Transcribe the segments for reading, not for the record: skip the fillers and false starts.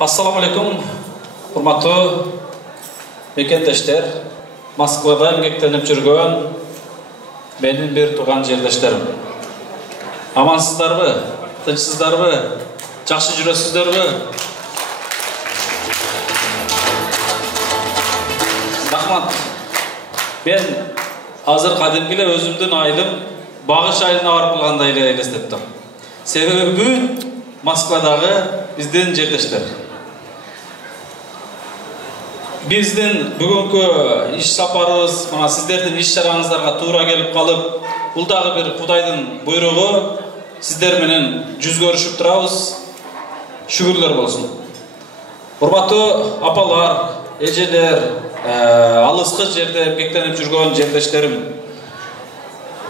Assalamu alaikum, hurmatlı mekendештер, Moskvada emgeklenip жүргөн benim bir tuğan жердештерим. Amansızlarбы, тынчсыздарбы, жакшы жүрөсүздөрбү? Рахмат. Ben азыр кадимки эле өзүмдүн айылым Багыш айылына барып калгандай эле элестеттим. Себеби бүт Москвадагы биздин жердештер. Биздин бүгүнкү иш сапарыбыз, мына сиздердин иш чараңыздарга туура келип калып, бул дагы бир Кудайдын буйругу. Сиздер менен жүз көрүшүп турабыз. Шүгүрлөр болсун. Урматтуу апалар, эжелер, алыскы жерде эмгектенип жүргөн жердештерим.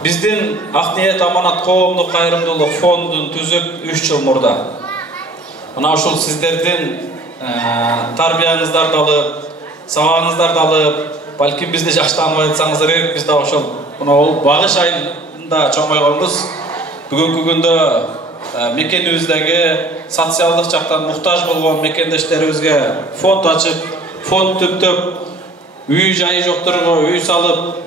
Биздин Ак ниет аманат коомдук кайрымдуулук фондун түзүп 3 жыл мурда. Мына ушул сиздердин тарбияңыздарды алып, сабагыңыздарды алып, балким бизди жакшы тааныбай атсаңыздар керек, биз да ошол мына Багыш айылында чоңойгонбуз. Бүгүнкү күндө мекенибиздеги социалдык жактан муктаж болгон мекендештерибизге фонд ачып, фонд түптөп, үй жайы жокторго үй салып,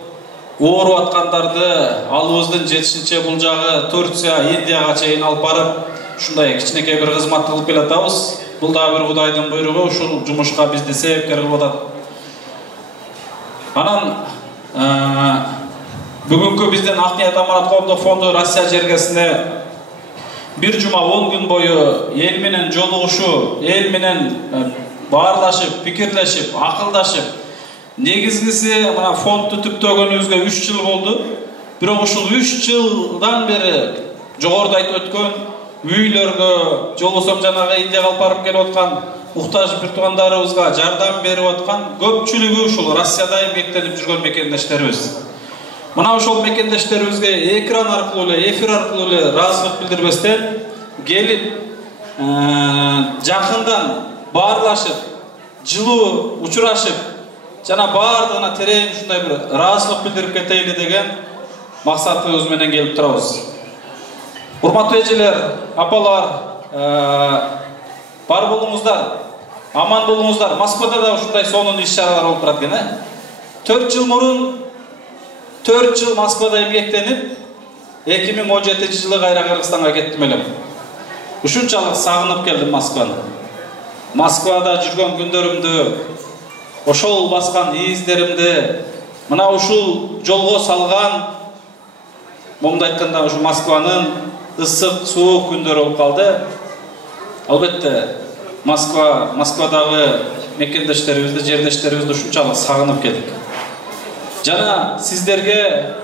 ооруп аткандарды алыбыздын жетишинче бул жагы Турция, Индияга чейин алып барып, ушундай кичинекей бир кызмат кылып келатабыз. Бул да бир Кудайдын буйругу, ушул жумушка бизди себепкер кылып атат. Анан бүгүнкү биздин Ак ниет аманат коомдук фонду Россия жергесине бир жума 10 күн бою эл менен жолугушуу, эл менен баарлашып, пикирлешип, акылдашып, негизгиси мына фондду түптөгөнүбүзгө 3 жыл болду. Бирок ушул 3 жылдан бери жогоруда айтып өткөн үйлөргө, жолбосом жанагы Индияга алып барып келип аткан муктаж бир туугандарыбызга жардам берип аткан көпчүлүгү ушул Россияда эмгектенип жүргөн мекендештерибиз. Мына ошол мекендештерибизге экран аркылуу эле, эфир аркылуу эле ыраазычылык билдирбестен келип, жакындан баарлашып, жылуу учурашып, жана баардыгына терең ушундай бир ыраазычылык билдирип кетели деген максатыбыз менен келип турабыз. Урматтуу эжелер, апалар, бар болуңуздар, аман болуңуздар. Москвада да ушундай сонун иш-чаралар болуп турат экен, 4 жыл мурун 4 жыл Москвада эмгектенип, 2017 жылы кайра Кыргызстанга кеттим элем. Ушунчалык сагынып келдим Москваны. Москвада жүргөн күндөрүмдү, ошол баскан издеримди, мына ушул жолго салган, момундай айтканда ушу Москванын ысык, суук күндөрү болуп калды. Албетте, Москвадагы мекендештерибизди, жердештерибизди ушунчалык сагынып келдик. Жана сиздерге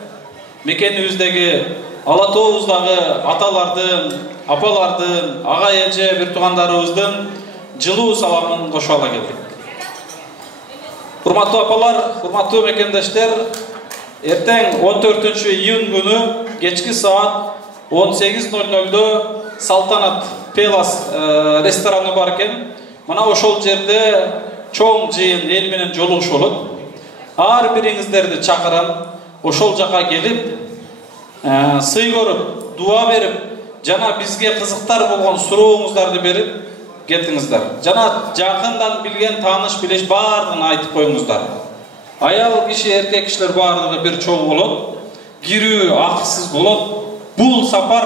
мекенибиздеги ала тообуздагы аталардын, апалардын, ага эже бир туугандарыбыздын жылуу саламын кошо ала келдик. Урматтуу апалар, урматтуу мекендештер, эртең 14 июнь күнү кечки саат 18:00 Салтанат Пелас рестораны бар экен. Мына ошол жерде чоң жыйын эл менен жолугушуу болот. Ар бириңиздерди чакырам, ошол жака келип, сый көрүп, дуа берип, жана бизге кызыктар болгон сурооңуздарды берип кетиңиздер. Жана жакындан билген тааныш билеш баардыгын айтып коюңуздар. Аял киши, эркек кишилер баардыгы бир чогуу болот. Кирүү акысыз болот. Бул сапар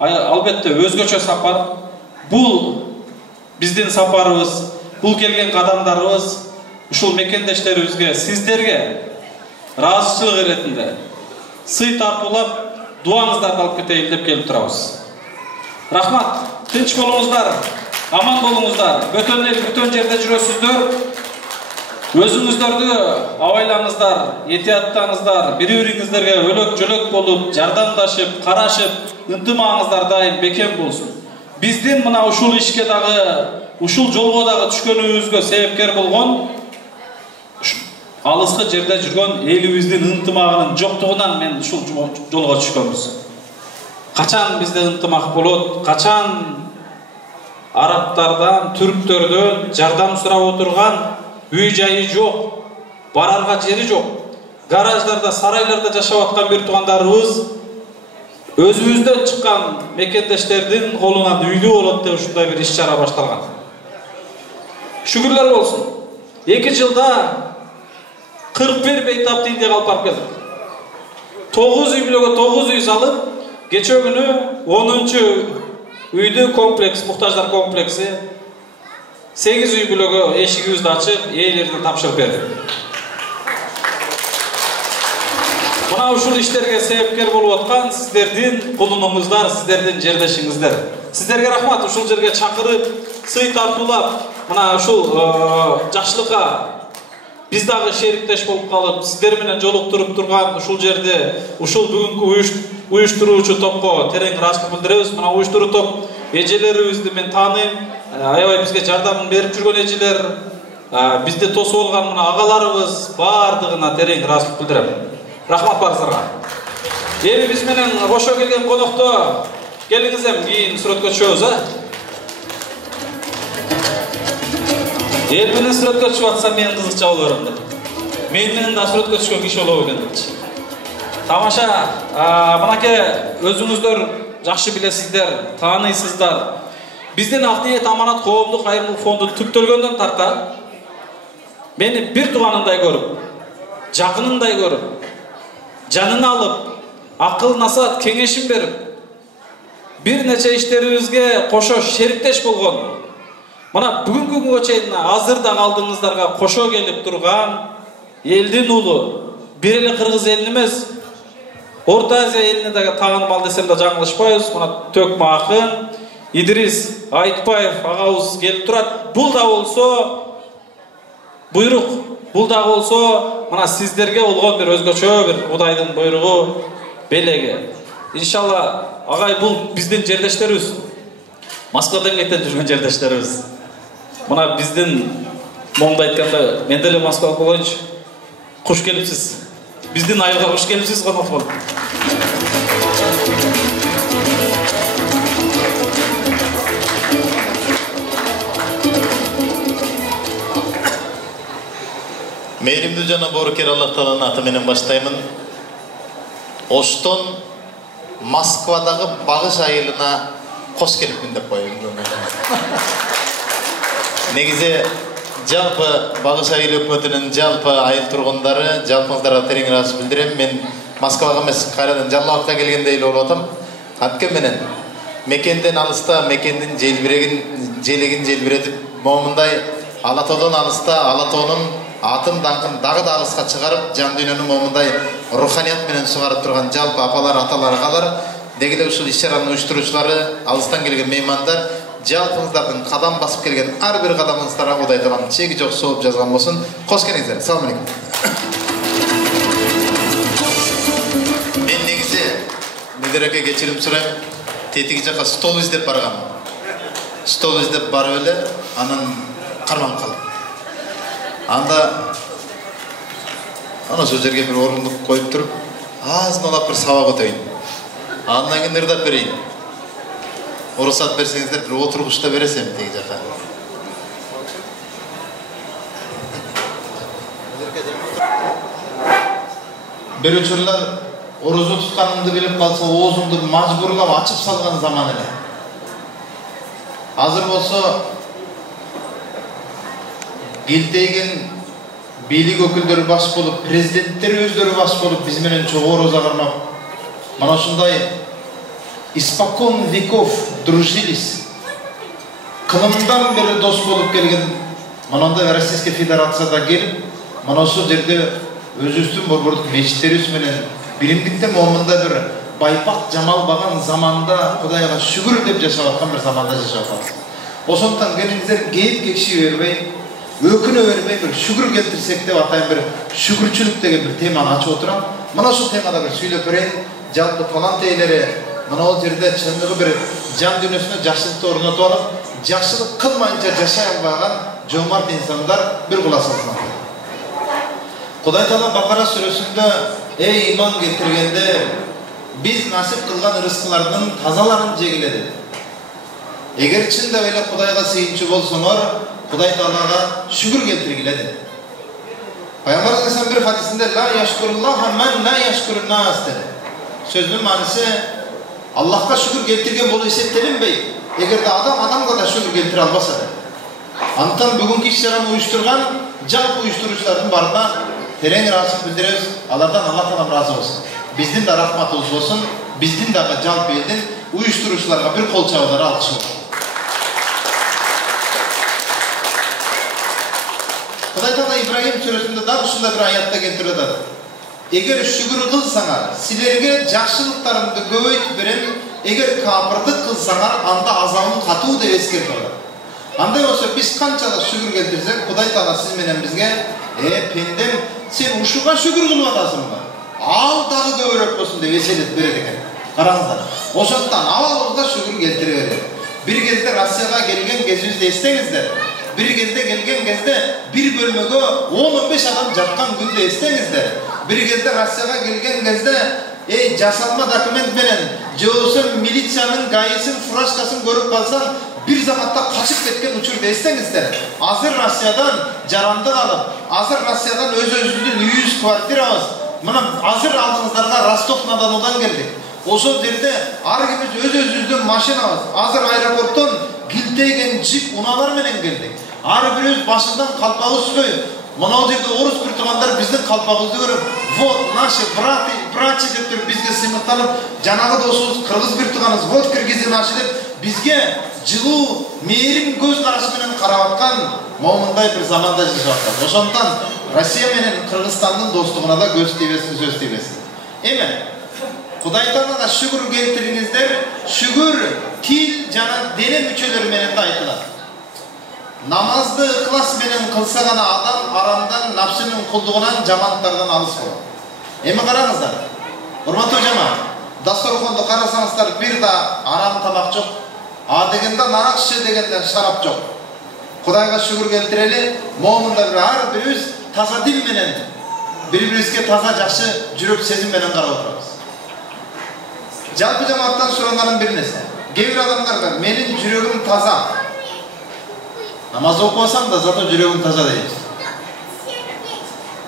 албетте өзгөчө сапар. Бул биздин сапарыбыз, бул келген кадамдарыбыз ушул мекендештерибизге, сиздерге ыраазычылык иретинде сый тартуулап, дуаңыздарды алып кетейин деп келип турабыз. Рахмат, тынч болуңуздар, аман болуңуздар, бөтөн эл, бөтөн жерде жүрөсүздөр. Өзүңүздөрдү абайлаңыздар, этияттаңыздар, бири-бириңиздерге өлөк-жөлөк болуп, жардамдашып, карашып, ынтымагыңыздар дайым бекем болсун. Биздин мына ушул ишке дагы, ушул жолго дагы түшкөнүбүзгө себепкер болгон алыскы жерде жүргөн элибиздин ынтымагынын жоктугунан мен ушул жолго түшкөнбүз. Качан бизде ынтымак болот, качан арабтардан, түрктөрдөн жардам сурап отурган үй жайы жок, барарга жери жок, гараждарда, сарайларда жашап аткан бир туугандарыбыз өзүбүздөн чыккан мекендештердин колунан үйлүү болот деп ушундай бир иш-чара башталган. Şükürler olsun. 2 yılda 41 beytap dindiye kalıp barıp geldik. 9 uy bilogo 9 uy salıp, geçe günü 10-cü uydu kompleks, muhtaçlar kompleksi 8 uy bilogo eşigibizdi açıp, eğilerine tapşırıp berdik. Buna uşul işlerge sebepkar bolup atkan sizlerden kulunumuzlar, sizlerden жердешиңиздер. Sizlerge rahmat, uşul жерге çakırıp, sый tartulap, buna uşul жақшылыққа biz dagı şeriktеш bolup kalıp, sizler менен жолуктуруp турган ушул жерде, ушул бүгүнкү уюштуруучу топко терең ыраазычылык билдиребиз. Мына уюштуруу топ эжелерибизди мен тааныйм. Аябай бизге жардам берип жүргөн эжелер, бизди тосуп алган мына агаларыбыз баардыгына терең ыраазычылык билдирем. Рахмат барыңыздарга. Эми биз менен кошо келген конокто келиңиз эми кийин сүрөткө түшөбүз, эл менен сүрөткө түшүп атса мен кызыкча боло берем деп. Мен менен да сүрөткө түшкөн киши болобу экен депчи. Тамаша, мынакей өзүңүздөр жакшы билесиздер, тааныйсыздар. Биздин Ак ниет аманат коомдук кайрымдуулук фонду түптөлгөндөн тарта мени бир тууганындай көрүп, жакынындай көрүп, жанын алып, акыл насаат кеңешин берип, бир нече иштерибизге кошо шериктеш болгон. Мына бүгүнкү күнгө чейин азыр да калдыңыздарга кошо келип турган элдин улу, бир эле кыргыз элин эмес, Орто Азия элине дагы таанымал десем да жаңылышпайбыз. Мына Төкмө акын, Идрис Айтбаев агабыз келип турат. Бул да болсо буйрук, бул да болсо мына сиздерге болгон бир өзгөчө бир Кудайдын буйругу, белеги. Иншалла агай бул биздин жердештерибиз. Москвадан кетип жүргөн жердештерибиз. Мына биздин моңду айтканда мен деле Москвага болоюнчу. Куш келипсиз. Биздин айылга куш келипсиз конок болуп. Meyrimdүү жана боорукер Аллах Тааланын аты менен баштаймын. Оштон Москвадагы багыш айылына кош келипмин деп коеюн. Негизи жалпы багыш айыл өкмөтүнүн жалпы айыл тургундары, жалпыңыздарга терең ыраазычылык билдирем. Мен Москвага эмес, кайрадан Жалал Абадка келгендей эле болуп атам. Анткени менен мекенден алыста, мекендин желегин желбиретип, момундай Ала Тоодон алыста, Ала Тоонун атын даңкын дагы да алыска чыгарып, жан дүйнөнү момундай руханият менен сугарып турган жалпы апалар, аталар, агалар, деги эле ушул иш-чаранын уюштуруучулары, алыстан келген меймандар, жалпыңыздардын кадам басып келген ар бир кадамыңыздарга Кудай Таалам чеги жок сооп жазган болсун. Кош келиңиздер. Салам алейкум. Мен негизи Милдереке кечирим сурайм. Тетиги жака стол издеп баргам. Стол издеп барып эле анан карманып калдым. Анда ошол жерге бир орундук коюп туруп, азын-аулак бир сабак өтөйүн. Андан кийин ырдап берейин. Уруксат берсеңиздер, бир отургуч да бересем теги жака. Бир учурлар орозо тутканымды билип калса, оозумду мажбурлап ачып салган заман эле. Азыр болсо Гилтейген бийлик өкүлдөрү баш болуп, президенттер өздөрү баш болуп, биз менен чогуу орозо кармап, мана ушундай испокон веков дружились, кылымдан бери дос болуп келген, мынандай Российская Федерацияда келип, мана ушул жерде өзүбүздүн борбордук мечиттерибиз менен биримдикте момундай бир байпак жамалбаган заманда Кудайга шүгүр деп жашап аткан бир заманда жашап атабыз. Ошондуктан келиңиздер, кейип-кекши бербей, өкүнө бербей бир шүгүр келтирсек деп атайын, бир шүгүрчүлүк деген бир теманы ачып отурам. Мына ушул темада бир сүйлөп берейин. Жалпы талант ээлери мына ол жерде чындыгы бир жан дүйнөсүнө жакшылыкты орнотуп алып, жакшылык кылмайынча жашай албаган жомарт инсандар бир кулак салсын. Кудай Таала Бакара сүрөсүндө эй иман келтиргенде биз насип кылган рызкылардын тазаларын жегиле деп. Эгер чындап эле Кудайга сыйынчу болсоңор, Кудай Таалага шүгүр келтиргиле деп. Пайгамбар Алейхиссалам бир хадисинде ла яшкуруллаха ман ла яшкуруннас dedi. Сөзүнүн маанisi Аллахка шүгүр келтирген болуп эсептелинбейт. Эгерде адамга да шүгүр келтире албаса деп. Антан бүгүнкү иш-чараны уюштурган жалпы уюштуруучулардын баарына терең ыраазычылык билдиребиз. Алардан Алла таалам ыраазы болсун. Биздин да рахматыбыз болсун. Биздин дагы жалпы элдин уюштуруучуларга бир кол чабуулары алкыш болсун. Кудай Таала Ибрагим сүрөсүндө дагы ушундай бир аятта келтирип атат. Эгер шүгүр кылсаңар, силерге жакшылыктарымды көбөйтүп берем. Эгер капырдык кылсаңар, анда азабым катуу деп эскертип атат. Андай болсо биз канчалык шүгүр келтирсек, Кудай Таала сиз менен бизге, пендем, сен ушуга шүгүр кылып атасыңбы? Ал дагы көбүрөөк болсун деп эселетип берет экен. Караңыздар. Ошондон абалыбызга шүгүр келтире берет. Бир кезде Россияга келген кезибизди эстеңиздер. Bir кезде келген кезде bir bölmөгө 10-15 адам жаткан күндү эстеңиздер. Bir кезде Россияга келген кезде жасалма документ менен же болбосо милициянын гаисин фуражкасын көрүп калсаң bir заматта качып кеткен учурду эстеңиздер. Азыр Россиядан жарандык алып, азыр Россиядан өзүбүздүн үйүбүз, квартирабыз, мына азыр алдыңыздарга Ростов-на-Донудан келдик. Ошол жерде ар кимибиз өзүбүздүн машинабыз, азыр аэропорттон гилтейген джип унаалар менен келдик. Ар бирибиз башынан калпагыбыз түшпөй. Мына жерде орус бир туугандар биздин калпагыбызды көрүп, вот наши братья деп туруп бизге сыймыктанып, жанагы досубуз кыргыз бир тууганыбыз, вот киргизи наши деп бизге жылуу, мээрим көз карашы менен карап аткан момундай бир заманда жашап атат. Ошондон Россия менен Кыргызстандын достугуна да көз тийбесин, сөз тийбесин. Эми Кудай Таалага шүгүр келтириңиздер. Шүгүр тил жана дене мүчөлөрү менен да айтылат. Намазды ыкылас менен кылса гана адам арамдан, напсынын кулдугунан, жамандыктардан алыс болот. Эми караңыздар. Урматтуу жамаат, дасторконду карасаңыздар бир да арам тамак жок. А дегенде нарак иче дегенде шарап жок. Кудайга шүгүр келтирели. Момунда бир ар бирибиз таза дил менен бири-бирибизге таза жакшы жүрөк сезим менен карап отурабыз. Жалпы жамааттан суранарым бир нерсе. Кээ бир адамдар бар, менин жүрөгүм таза. Намаз окубасам да зато жүрөгүм таза дейбиз.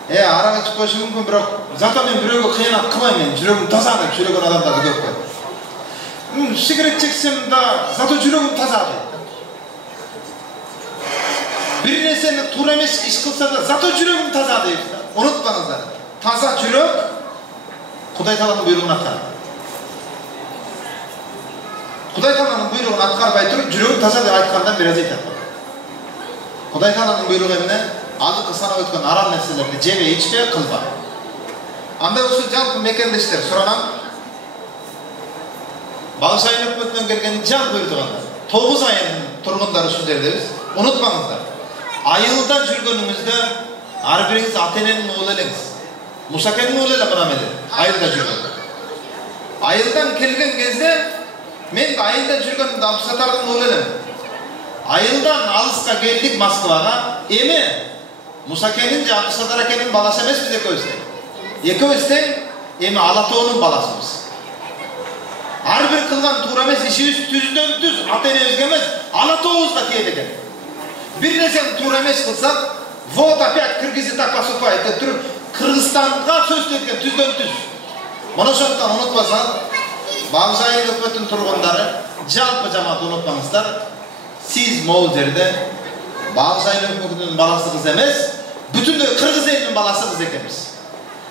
Арага чыгып коюшу мүмкүн, бирок зато мен бирөөгө кыянат кылбайм, мен жүрөгүм таза деп сүйлөгөн адамдарды көп көрдүм. Сигарет чексем да зато жүрөгүм таза дейт. Бир нерсени туура эмес иш кылса да зато жүрөгүм таза дейт. Унутпаңыздар. Таза жүрөк Кудай Тааланын буйругун аткарат. Кудай Тааланын буйругун аткарбай туруп жүрөгүм таза деп айткандан бир аз айтат. Кудай Тааланын буйругу эмне? Азыркы санап өткөн арам нерселерди жебе, ичпе, кылба. Андай болсо жалпы мекендештер суранам. Багыш айыл өкмөтүнөн келген жалпы туугандар. 9 айылдын тургундары ушул жердебиз. Унутпаңыздар. Айылда жүргөнүңүздө ар бириңиз ата-эненин уулу элеңиз. Мусакенин уулу эле мына мели. Айылда жүргөн. Айылдан келген кезде мен айылда жүргөндө Абдусаттардын уулу элем. Айылдан алыска келдик Москвага. Эми Мусакенин же Абдусаттар акенин баласы эмеспиз экөөбүз. Экөөбүз тең эми Алатоонун баласыбыз. Ар бир кылган туура эмес ишибиз түздөн-түз ата-энебизге эмес, Алатообузга тиет экен. Бир нерсени туура эмес кылсак, вот опять кыргызы так поступает деп туруп, Кыргызстанга сөз эткен түздөн-түз. Мына ошондон унутпасаңыз, Багыш айыл өкмөтүнүн тургундары, жалпы жамаат унутпаңыздар. Siz могул жерде Багыш айыл өкмөтүнүн баласы кыз эмес, бүтүндөй кыргыз элинин баласы кыз экенбиз.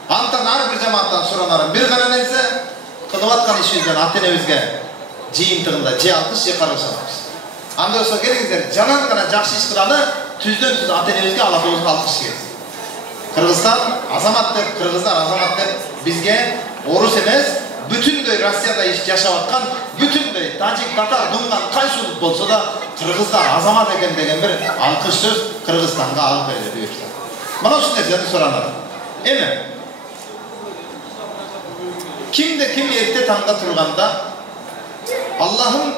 Антан ар бир жамааттан суранарым бир гана нерсе, кылып аткан ишибизден ата-энебизге жыйынтыгында же алкыш же каргыш алабыз. Анда болсо келиңиздер, жанагы гана жакшы иш кылалы, түздөн-түз ата-энебизге, Алатообузга алкыш келсин. Кыргызстан азамат деп, кыргыздар азамат деп бизге орус эмес, бүтүндөй Россияда жашап аткан, бүтүндөй тажик, татар, дунган кайсы улут болсо да кыргыздар азамат экен деген бир алкыш сөз Кыргызстанга алып берилет буюрса. Мына ушул нерсени суранат. Эми кимде ким эрте таңда турганда Аллахым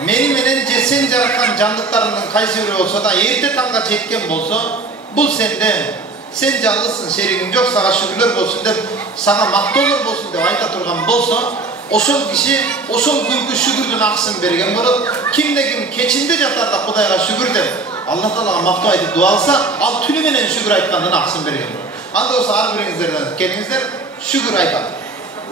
мени менен же сен жараткан жандыктарыңдын кайсы бири болсо да эрте таңга жеткен болсо, бул сенде, сен жалгызсың, шеригиң жок, сага шүгүрлөр болсун деп, сага мактоолор болсун деп айта турган болсо, ошол киши ошол күнкү шүгүрдүн акысын берген болот. Кимде ким кечинде жатарда Кудайга шүгүр деп, Алла Таалага мактоо айтып дуа кылса, ал түнү менен шүгүр айткандын акысын берген болот. Анда болсо ар бириңиздерден келиңиздер, шүгүр айтат.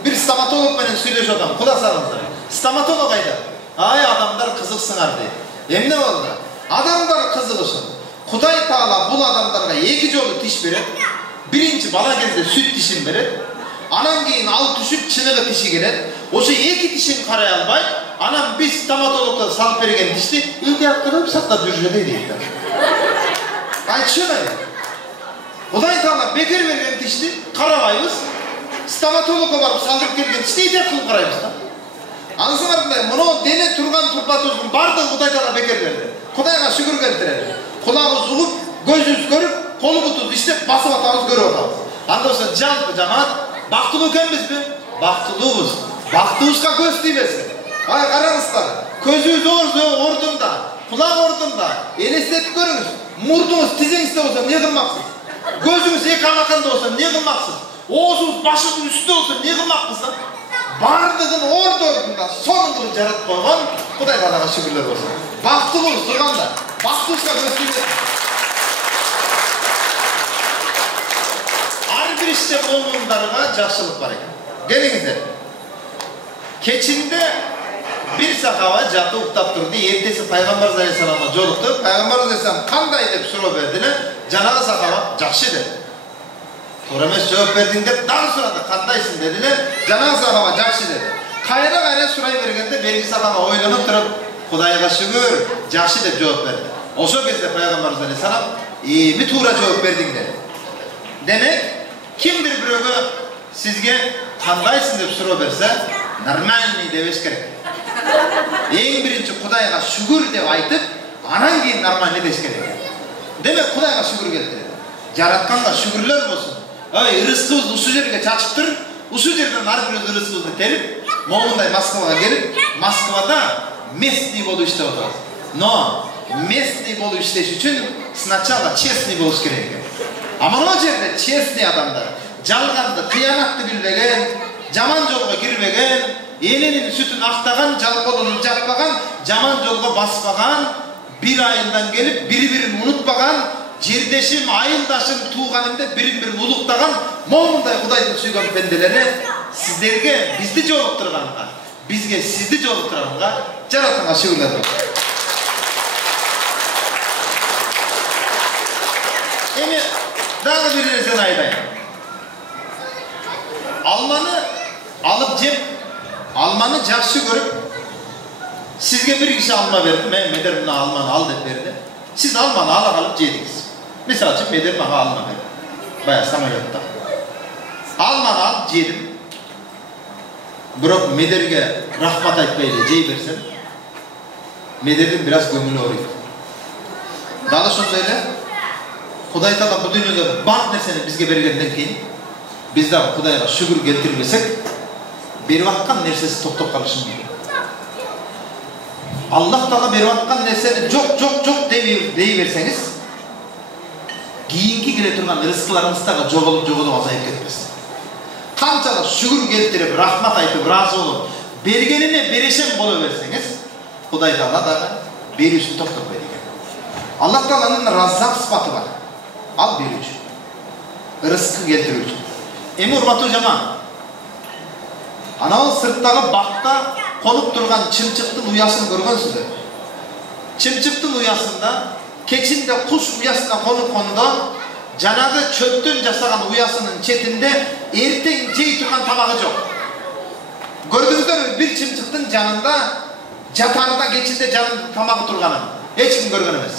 Bir stomatolog менен сүйлөшүп атам, кулак салыңыздар. Стоматолог айтат. Ай, адамдар кызыксыңар дейт. Эмне болду? Адамдар кызыгыш. Kuday Taala bul adamlarga iki jolu tiş beret. Birinci bala kezde süt tişin beret. Anan keyin al düşüp çınıgı tişi gelet. Oşu iki tişin karay albay. Anam biz stomatologda salıp bergen tişti. İldi hakkını saklap yürüyüşe deydi. Aytışıyor da ya. Kuday Taala bekar bergen tişti. Karabayız. Stomatologga barıp saldırıp gelgen tişti. İldi hakkını karayız da. Anısın ardında bunu dene turgan turpatozun bardı Kuday Taala bekar berdi. Kudayga şükür keltiredi. Kulağımız uğup, gözümüz görüp, kolumuz işte basıp atamız görüp atamız. Andolsun jalpı cemaat, baktılı ökenmiz mi? Baktılıyız. Baktığımızga göz deymesin. Ay karanızlar, közünüz ordunda, kulak ordunda, elesletip görünüz. Murdunuz tizenizde olsa niye kılmaksız? Gözünüz yıkamakanda olsa niye kılmaksız? Oğuzunuz başınızın üstünde olsa niye kılmaksız lan? Bardığın ordunda son kılıç yarat koygan, Kuday Taala'ga şükürler olsun. Baktılıyız durganda, baktığımızga göz deymesin. Her bir işte olgunlarına жақшылық var ekan. Gelingizler. Keçinde bir sakava jatı uktap durdu. Ertesi Peygamber Aleyhisselam'a joluktu. Peygamber Aleyhisselam kanday dep suroo berdiler. Janağı sakava жақшы dedi. To'g'ri emas javob berding deb daha sonra da kandaysın dediler. Janağı sakava жақшы dedi. Kayra suray bergende bergi sakava oylanıp turib Kudayga şükür жақшы deb javob berdi. Oşo kezde Peygamber Aleyhisselam mi tuğra javob berding dedi. Demek kimdir biroga sizge kandaysın deb suroo berse нормальный дебеш керек. Эң биринчи Кудайга шүгүр деп айтып, анан кийин нормальный деш керек. Демек Кудайга шүгүр келтирет. Жаратканга шүгүрлөр болсун. Ай, рызкыбыз ушул жерге чачыптыр. Ушул жерден ар бир рызкыбызды терип, могундай Москвага келип, Москвада местный болуп иштеп атабыз. Но местный болуп иштеш үчүн сначала честный болуш керек экен. А мына жерде честный адамдар, жалганды, кыянатты билбеген, жаман жолго кирбеген, эненин сүтүн актаган, жалкоолунун жаппаган, жаман жолго баспаган, bir айылдан келип, бири-бирин унутпаган, жердешим, айылдашым, тууганым деп бирин-бирин улуктаган, момундай Кудайдын сүйгөн пенделери сиздерге бизди жолуктурганга, бизге сизди жолуктурганга жаратганга шүгүрлөр болсун. Эми дагы бир нерсени айтайын. Almanı alıp cep, almanı жақсы görüp, sizge bir kişi alma verdi, Meder buna almanı al dep verdi. Siz almanı alıp jediniz. Misal için Meder bana alma verdi. Baya samolyotta. Almanı al jedim. Bırak Mederge rahmat aytpaylı jey bersen, Meder'in biraz gömülü orayı. Daha sonra söyle, Kuday Taala bu dünyada bak nerseni bizge bergenden keyin, biz de Kudayga şükür keltirmesek, berip atkan nersesi toktop kalışın gibi. Allah Taala berip atkan nerseni çok deyiverseniz, kiyinki kele turgan rızkılarınız da jogolup azayıp ketmez. Kançalık şükür keltirip, rahmat aytıp, razı olup, bergenine bereşen boluverseniz, Kuday Taala da berişini toktop bergen. Allah Taala'nın Razzak sıfatı var. Al berişi. Rızkı keltirücü. Emi urmatуу жаман. Анау сырттагы бакта конуп турган чымчыктын уясын көргөнсүздөр. Чымчыктын уясында keçinde kuş uyasına konukonda жанагы çöptөн жасаган уясынын четинде эртең жей турган тамагы жок. Көрдүңүздөр бир чымчыктын жанында жатарда keçinde жанында тамагы турганын эч ким көргөн эмес.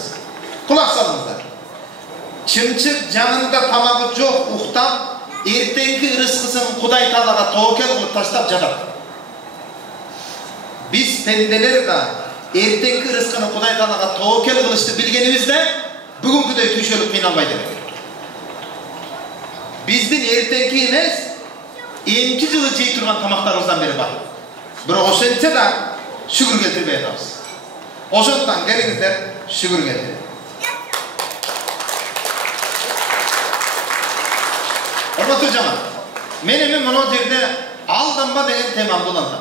Кулак салыңыздар. Чымчык жанында тамагы жок уктап ertenki rızkısını Kuday Taala'ga tavakkel kılıp taşlap жатат. Biz pendeler de ertenki rızkını Kuday Taala'ga tavakkel kılıştı bilgenimizde bugünküdey tүйшөлүп kıynalmaydı. Bizdin ertenki emes, emki жылы жей турган тамактарыбыздан бери бар. Бирок ошентсе да шүгүр келтирбей атабыз. Ошондон келиңиздер шүгүр келтирип. Hormatlı cemaat, menemin bunu derdi aldanma degen temamda ulandım.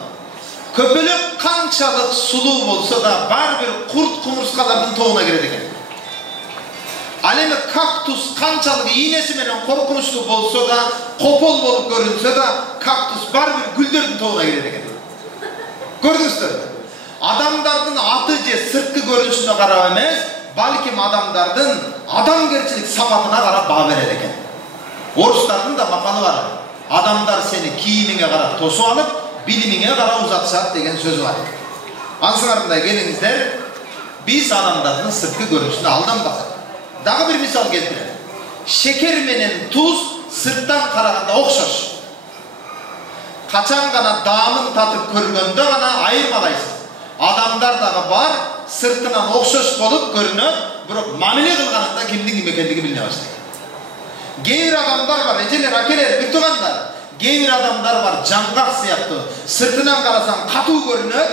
Köpölük kançalık sulu olsa da var bir kurt kumurskalarının toğuna girediken. Alemi kaktus kançalık iğnesi menen korkunçlu olsa da kopol olup görünse de kaktus var bir güldürün toğuna girediken. Gördünüz mü? Adamların atı je sırtkı görünüşüne karab emez, balkim adamdardın adamgerçilik sapatına karap bağ verer eken. Orustardın da makalı var. Adamlar seni kiyimine karap tosu alıp bilimine karap uzatsak degen söz var. Ansılarında gelinizler, biz adamların sırtkı görünüşüne aldanmasak. Daha bir misal getirelim. Şeker menen tuz sırttan karaganda okşoş. Kaçan gana damın tatıp körgönde gana ayırmalaysın. Adamlar da var, sırtından okşoş bolup görünüp, bırak mamile kılganında kimdin gibi kendini biline başlayın. Geyir adamlar var, eceler, akeler, bir tuğanlar. Geyir adamlar var, cangak siyahtı. Sırtından karasan katı görünüp,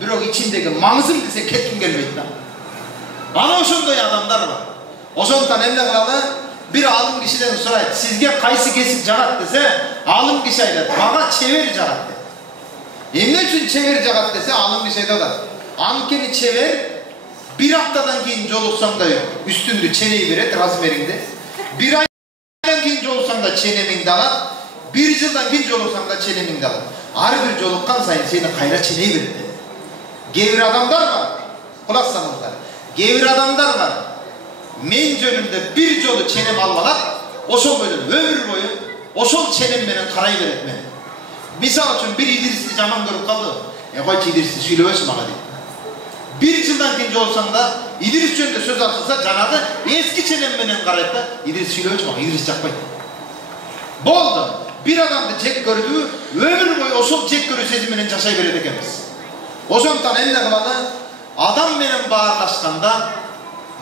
bırak içindeki mamızım dese ketkin gelmeydi lan. Ana oşondoy adamlar var. Oşondan emle kılalı, bir alım kişiden soraydı. Sizge kaysı kesip cagat dese, alım kişi ayladı. Bana çevir cagat de. Emne için çevir cagat dese, alım kişi ayladı. Ankeni çevir, bir haftadan keyin joluksan da yok. Üstünde çeneyi veret, razmerinde. Bir aydan keyin joluksan da çeneminde alat. Bir yıldan keyin joluksan da çeneminde alat. Her bir jolukkan sayın seni kayra çeneyi verir dedi. Gevir adamlar var. Kulak sanırlar. Gevir adamlar var. Men jönümde bir jolu çenem almalar, oşol böyle ömür boyu, oşol çenem menen karayı veretmeni. Misal için bir İdris'i jaman görüp kaldı. Koyç İdris'i söylüyorsun bana deyip. Bir yıldan keyin olsan da İdris jönünde söz atılsa canadı eski çenem menen karayıp da İdris söylüyorsun bana, İdris çakmaydı. Boldu. Bir adamda cek gördüğü, ömür boyu oşol cek görü seziminin caşay verir ekemiz. O zondan eline kılalı, adam menen bağırlaşkanda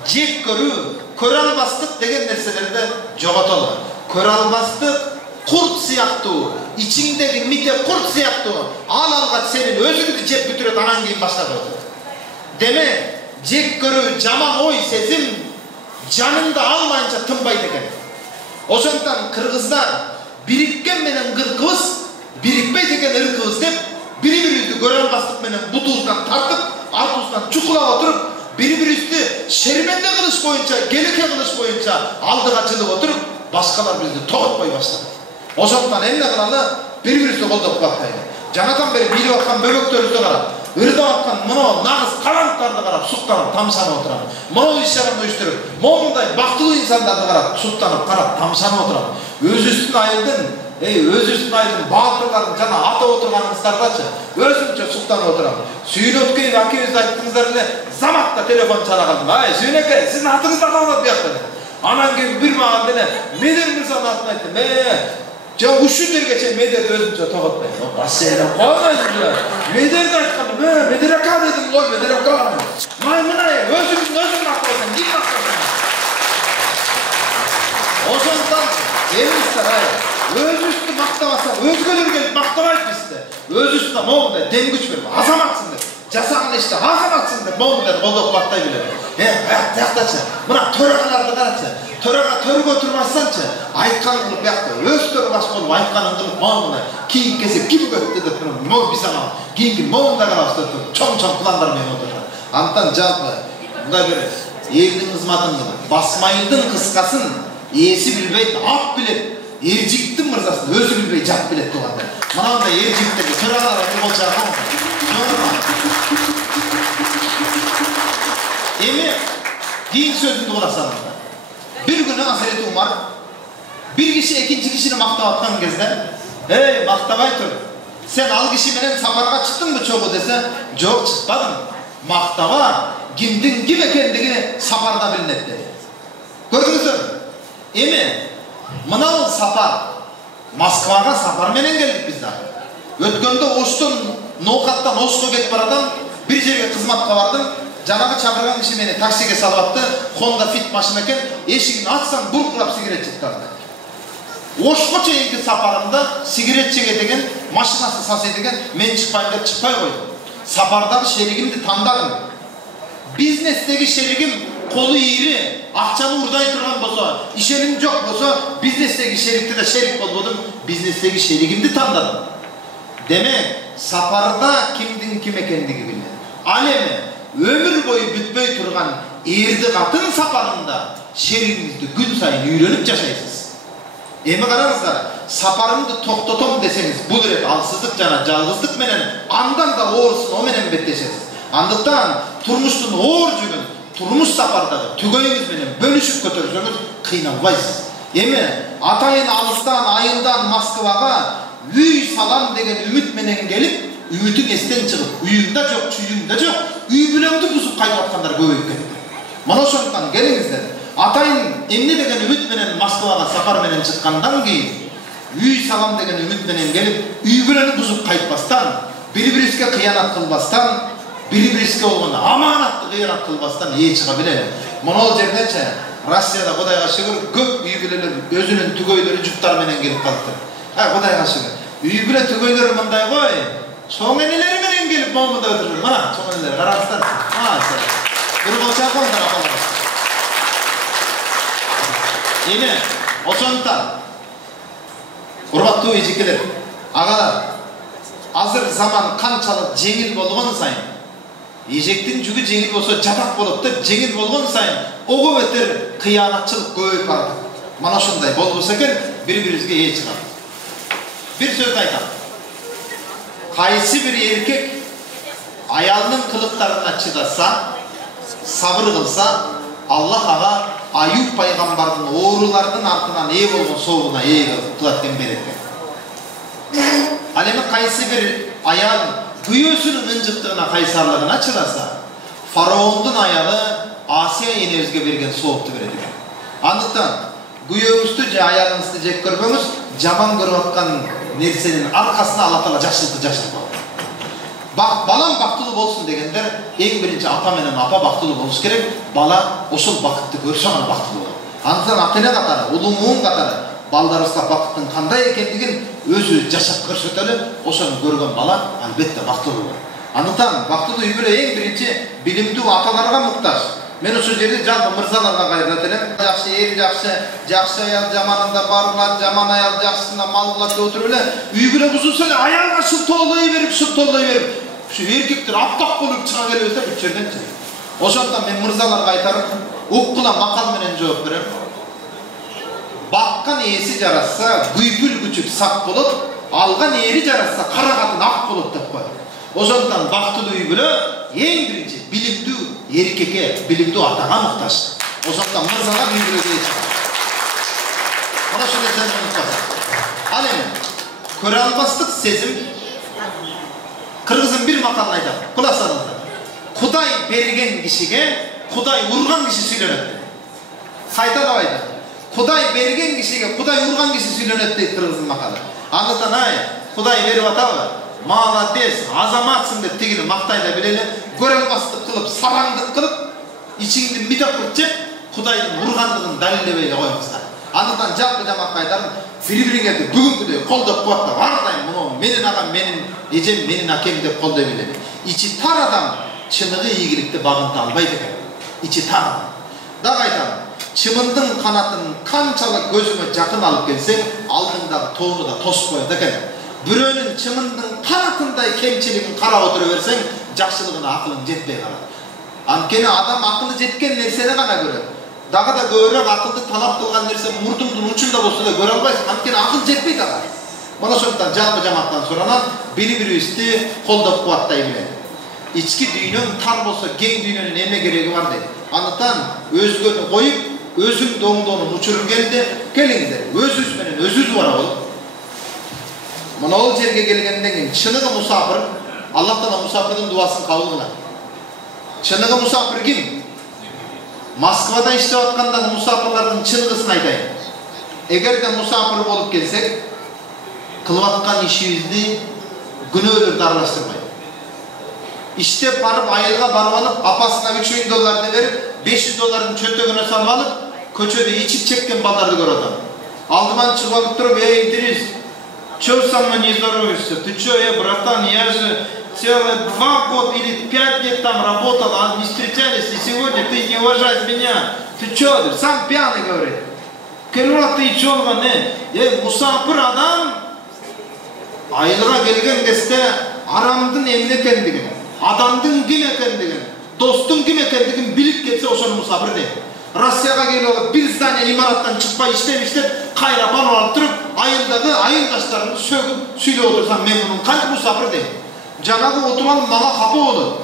cek görü, köral bastık degen nerselerde jogotalı. Köral bastık, kurt siyahtı, içindeki mite kurt siyahtı. Al algat senin özünü cep bütüret anan giyin başladı. Demek, cek görü caman oy sezim, canında almayınca tınbaydı eken. O zondan Kırgızlar, birikken menen gırkıvız, birikmey degen ırkıvız dep, biri gören bastık menen butuzdan tartıp, artuzdan çukula oturup, biri üstü şerbende kılıç boyunca, gelike kılıç boyunca aldık açılıp oturup, başkalar bizi toğutmayı başladı. O zamandan eline kılalı, biri üstü kolduk baktaydı. Canatan beri biri bakkan böbek törüstü karab, ırda bakkan mıno nağız karanlıklarda karab, suktanıp tamsana oturam. Mıno işlerini uyuşturup, moğunday baktığı insanlarda karab, suktanıp karab, tamsana oturam. Öz üstüne ayıldın, öz üstüne ayıldın, bağırtıların cana ata oturmanızlardaçı, özümçe sultan oturam. Suyun ötkeyi akıyızda ayttığınızlarıyla zamakta telefon çala kaldım. Ay Süyneke, sizin hatınızda kalmadı bir yaptı. Anan gibi bir mağandine, Meder Mirza'nın hatını ayttım. Can uşun der geçen Meder'de özümçe toğutmayın. Basayla koymaydın. Meder'de aytkanım, Meder'e kal dedim, oy Meder'e kal. Maymınay, özüm maktaysın, git maktaysın. O zondan, elimizden hayır. Öz üstü maktavasan, özgölür gelip maktamayız bizde. Öz üstüne moğunda dem güç verir, hazamatsındır. Casanın işte hazamatsındır, moğunda kolduk baktay bilir. Yaktaçı, buna törakalarda karatçı. Töraka törü götürmezsençe, aytkanın kılıp yaktı. Öz törü baş kolup aytkanın kılıp moğunda. Kiyin kesip, kimi götürdü de moğ bir sana. Kiyin ki moğunda karastı, çom kullanlarmayın oturur. Antan cevaplı, bunda göre, yerinin hizmatını basmayıldın kıskasın, iyisi bilbeyt, af bilir. Erciktin mırzasını, özü bilbey, cap bilet doğanda. Bana da ercikteki, törakalara bir kol çarpı mı? Sorma. Emi, din sözünde uğraşalım. Bir günü Hazreti Umar, bir kişi ikinci kişini maktavattan gezde, hey maktavay tür, sen al kişi menen safarga çıktın mı çoğu dese, çok çıkmadım. Maktava, kimdin gibi kendini safarda bilinet dedi. Gördünüz mü? Emi, mınav sapar, Moskvaga sapar menen geldik bizden. Ötkönde Oş'tun, Nokat'tan Oş'ko get baradan bir жерге kızmatqa vardım. Janagı çağırgan kişi meni taksiге salıptı. Honda Fit maşina eken, eşigini açsam burkulap sigaret çıktı. Oş'ko çeyinki saparımda sigaret çeke degen, maşinası sası degen, men çıkpayın dep çıkpay koydum. Sapardağı şerigimdi tandadım. Biznesteki şerigim kolu iri, akçanı urday turgan bolsa, işelim yok bolsa, biznesteki şerikte de şerik bolbodum, biznesteki şerigimdi tandadım. Demek, saparda kimdin kim ekendigi bilinir. Alemi, ömür boyu bütbey turgan erdi katın saparında şerigimizdi gün sayın үйrönüp yaşaysınız. Emi kararızlar, saparımdı toktotom deseniz, bu dürek alsızlık cana, жалgыздык menen, andan da oğursun o menen betleşesiz. Andıktan, turmuştun oğur cügün, turmuş sapardağı tügöyüңüz menен bölüşüp kötөрсөңүz kыйналбайсыз. Эми атайын алыстан айылдан Москвага үй салам деген үмүт менен келип, үмүтүң эстен чыгып, үйүңдө жок, чүйүңдө жок, үй бүлөңдү бузуп кайтып аткандар көбөйүп кетти. Мына ошондуктан келиңиздер. Атайын эмне деген үмүт менен Москвага сапар менен чыккандан кийин үй салам деген үмүт менен келип, үй бүлөнү бузуп кайтпастан, бири-бирибизге кыянат кылбастан, бири-бирибизге болгон аманатты кыянат кылбастан чыга билели. Мына жердечи Россияда Кудайга шүгүр көп үй бүлөлөр өзүнүн түгөйлөрү жуптар менен келип калды. Кудайга шүгүр. Үй бүлө түгөйлөрү мындай кой. Чоң энелери менен келип момунда отуруп. Мына чоң энелер караңыздар. Бир болча колдар апалар. Эми ошондуктан урматтуу эжекелер, агалар, азыр заман канчалык жеңил болгон сайын, эжектин жүгү жеңил болсо жатак болот деп, жеңил болгон сайын ого бетер кыянатчылык көбөйүп барат. Мана ошондой болбосо экен, бири-бирибизге чыгат. Бир сөз айтам. Кайсы бир эркек аялдын кылыктарына чыдаса, сабыр кылса, Аллах ага Аюп пайгамбардын оорулардын артынан болгон соогуна кылат экен берет экен. Ал эми кайсы бир аял күйөөсүнүн ынжыктыгына, кайсарлыгына чыдаса, фараондун аялы Асия энебизге берген соокту берет экен. Андыктан күйөөңүздү же аялыңызды жек көрбөңүз, жаман көрүп аткан нерсенин аркасына Алла Таала жакшылыкты жашырып коет. Балам бактылуу болсун дегендер, эң биринчи ата менен апа бактылуу болуш керек. Бала ошол бакытты көрсө гана бактылуу болот. Андыктан ата-эне катары, улуу муун катары балдарыбызга бакыттын кандай экендигин өзү жашап көрсөтөлү, ошону көргөн бала албетте бактылуу болот. Андыктан бактылуу үй бүлө эң биринчи билимдүү аталарга муктаж. Мен ошол жерде жалпы мырзаларга кайрылат элем. Жакшы эл жакшы, жакшы аял жаманында барылат, жаман аял жакшысында мал кылат деп отуруп эле үй бүлө бузулса эле аялга шылтоолой берип, şu erkekler aptak bolup çığa geliyorsa bu жерден çıkıyor. Ошондуктан мен мырзаларга айтарым, уккула макал менен жооп берем. Баккан ээси жаратса, гүйпүл күчүк сак болот, алган эри жаратса, кара катын ак болот деп коет. Ошондуктан бактылуу үй бүлө эң биринчи билимдүү эркекке, билимдүү атага муктаж. Ошондуктан мырзалар үй бүлөгө чыгат. Мына ошол нерсени унутпаңыз. Ал эми көрө албастык сезим. Kırgız'ın bir makalını aytar. Kulak salındı. Kuday bergen kişiye, Kuday vurgan kişi söylenetti. Sayta da aytar. Kuday bergen kişiye, Kuday vurgan kişi söylenetti Kırgız'ın makalı. Anlatan ay, Kuday verip atağı, malades, azamatsın de tigini maktayla bileli, görel bastık kılıp, sarandık kılıp, içinde midakır çep, Kuday'ın vurgandığın dalillebeyle koymuşlar. Anlatan capı camak aytarım, biri geldi, bugün diyor, kolda kuatla, vardayım bunu, menin ağam, menin ecem, menin hakem de kolda bileli. İçi tar adam, çınığı iyilikte bağıntı albaydı ekan. İçi tar adam. Da aytarım, çımındın kanatının kançalık gözüme jakın alıp gelsen, aldığında toğunu da tos koydu ekan. Bürönün çımındın kanatınday kemçiliğin kara oturuversen, jakşılığına akılın jetpey kalat. Ankeni adam akıllı jetken nersene gana görür. Dağı da görürek akıllı talap kılgan nerse murdumdun uçunda bolsa da göre albaysın. Ankeni akıl jetpey dağı. Bana sonuçtan jalpı jamaktan soranan biri üstü koldap kuvattay bile. İçki düğünün tar bolsa keng düğünün eme gereği var deydi. Anlatan özgünü koyup özün doğumduğunu uçurup geldi. Gelingizler özüz menen özüz var olup. Mana ol jerge gelgenden keyin çınığı musafir Allah Taala musafirдің duasını kabul kılar. Çınığı musafir kim? Moskvada işlep atkandağı musafirlerin çınığısını aytayım. Eğer de musafir bolup gelsek, kılıp atkan işimizni günöөлөрдү aralashtirmayın. İşte barıp ayılga barıp alıp, apasına $3000 verip, $500 çöntөгүнө salып alıp, köçöde içip çekкен балдарды көрөт адам. Алдыман чыгып алып туруп, эй, Денис, чё со мной не здороваешься? Ты чё, братан, я же целые 2 года или 5 лет там работал, а не встречались, и сегодня ты не уважаешь меня. Ты чё, сам пьяный, говорит. Келура ты чё, не? Musafir adam, ayılga gelgen кезде aramdın emne ekendигин, adamdın kim ekendигин, dostun kim ekendигин bilip kelse oşonu musafir deydi. Rossiyaga kelip bir zdaniya imarattan çıkpay işlep kayra bana alıp turup ayıldağı ayıldaşlarını sögüp süyle otursam men bunun kanç musafir deydi. Janağı oturan mağa kapı oldu.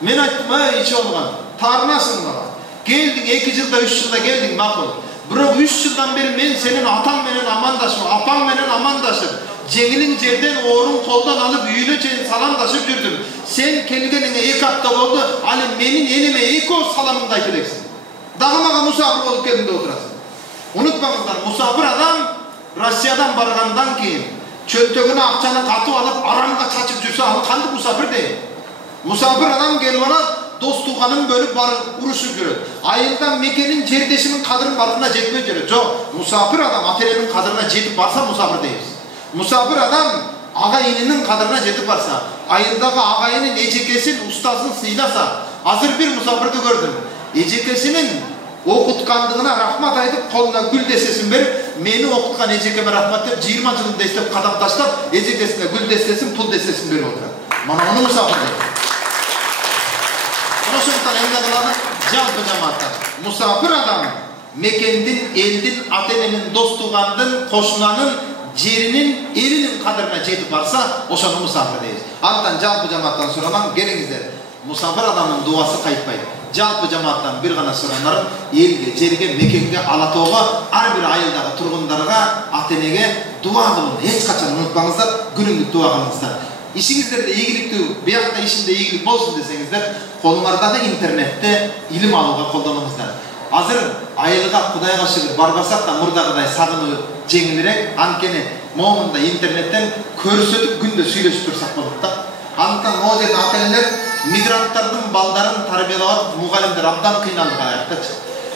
Men ayttım, içi olgan. tarınasın bana. Geldin 2 yılda 3 yılda geldin makul. Bırak 3 yıldan beri men senin atan menen amandaşım, apam menen amandaşım. Cengilin cerden oğrun koldan alıp üyüne çeyin salamdaşıp yürüdüm. Sen kelgenine 2 hafta oldu, Ali menin elime 2 o salamında gereksin. Dağımağa musafir olup kendinde oturasın. Unutmağızlar, musafir adam Rusya'dan bargandan keyin çöltögüne akçanı katıp alıp aramga çaçıp жүрse al kandı musafir değil. Musafir adam gelip alıp dostuğanın bölüp barıp uruşup yürüyor. Ayıldan Mekke'nin cerdeşimin kadırın barkına jetmeye yürüyor. Yok, musafir adam atelenin kadırına jetip varsa musafir değiliz. Musafir adam ağayının kadırına jetip varsa, ayıldaki ağayının ecikesin, ustasını sıylasa, hazır bir musafirde gördüm. Ecekesinin okutkandığına rahmat aydıp koluna gül destesin verip meni okutkan ecekeme rahmat deyip 20 yılında istep kadam taşlap ecekesine gül destesin pul destesin verip oturar. Bana onu musafir değil. Ona şundan emre kılanı jalpı cemaattan. Musafir adam Mekendin, eldin, Atene'nin, dostuğandın, koşunanın, cerinin, elinin kadırına jetip varsa oşanı musafir deyiz. Alttan jalpı cemaattan soraman gelinizler. Musafir adamın duası kayıtmayın. Jalpı cemaattan bir gana soranlarım elge, cerge, Mekenge, Alatoğ'a, her bir ayıldaki turgunlarga, Atene'ge dua kılın. Hiç kaçan unutmağızlar, günlük dua kılınızlar. İşinizlerde iyilikti, bir yakta işinde iyilik olsun desenizler, kolunlarda internette ilim alıga koldanımızlar. Hazır ayılığa Kudayga şükür barbasak da murdagıday sagını jеңилирээк, ankeni momunda internetten körüsötüp günde süйлöşüp tursak bolup da. Antan o жерде ата-энелер migranttардын балдарын тарбиялап мугалимдер абдан кыйналып калат.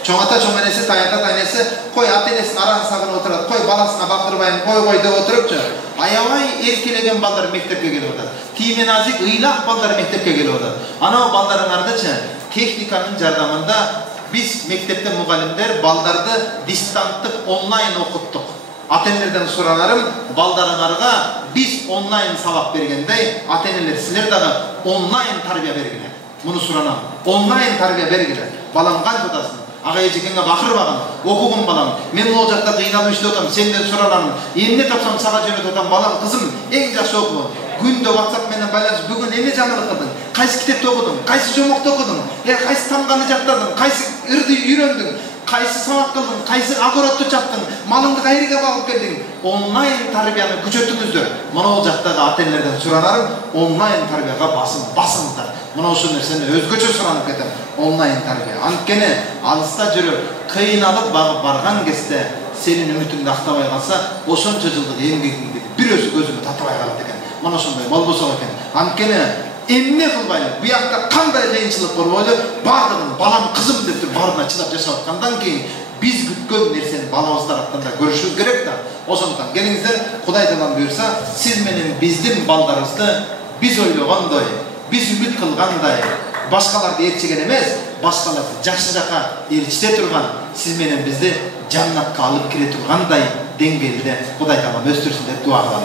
Чоң ата чоң энеси таяка тайнеси кой ата-энесинин араны сагынып отурат, кой баласына бактырбайын, кой деп отурупчу. Аябай эркелеген балдар мектепке келип атат. Тиймен азик ыйлак балдар мектепке келип атат. Анау балдарыңардычы техниканын жардамында biz mektepte mugallimler baldарды distanttык онлайн okuttuk. Ата-энелерден суранарым, балдарыңарга biz онлайн сабак бергендей, ата-энелер силер дагы онлайн тарбия бергиле. Муну суранам. Онлайн тарбия бергиле. Балам канча атасың? Ага эжекеңе бакырбагын, окугун балам. Мен могул жакта кыйналып иштеп атам, сенден суранам. Эмне тапсам сага жөнөтүп атам, балам, кызым, эң жакшы окуу. Күндө WhatsApp менен байланышып, бүгүн эмне жаңылык кылдың? Кайсы китепти окудуң? Кайсы жомокту окудуң? Кайсы тамганы жактадың? Кайсы ырды үйрөндүң? Кайсы сабак кылдың? Кайсы огородду чаптың? Малыңды кайерге багып келдиң? Онлайн тарбияны күчөтүңүздөр. Мына жактагы ата-энелерден суранарым, онлайн тарбияга басыңыздар. Мына ошол нерсени өзгөчө суранып кетем. Онлайн тарбия. Анткени алыста жүрүп, кыйналып багып барган кезде сенин үмүтүңдү актабай калса, ошончо жылдык эмгегиңди бир өзү көзүңө татыбай калат экен. Мына ошондой болбосо экен. Анткени эмне кылбайлы, бу жакта кандай кыйынчылык болбойлу, бардыгын балам, кызым деп баарына чыдап жашап аткандан кийин биз күткөн нерсени балабыз тараптан да көрүшүбүз керек да. Ошондуктан келиңиздер, Кудайдан буйрса, сиз менен биздин балдарыбызды биз ойлогондой, биз үмүт кылгандай, башкаларды ээрчиген эмес, башкаларды жакшы жака ээрчите турган, сиз менен бизди жаннатка алып кире тургандай деңгээлде Кудай Таала өстүрсүн деп дуа кылам.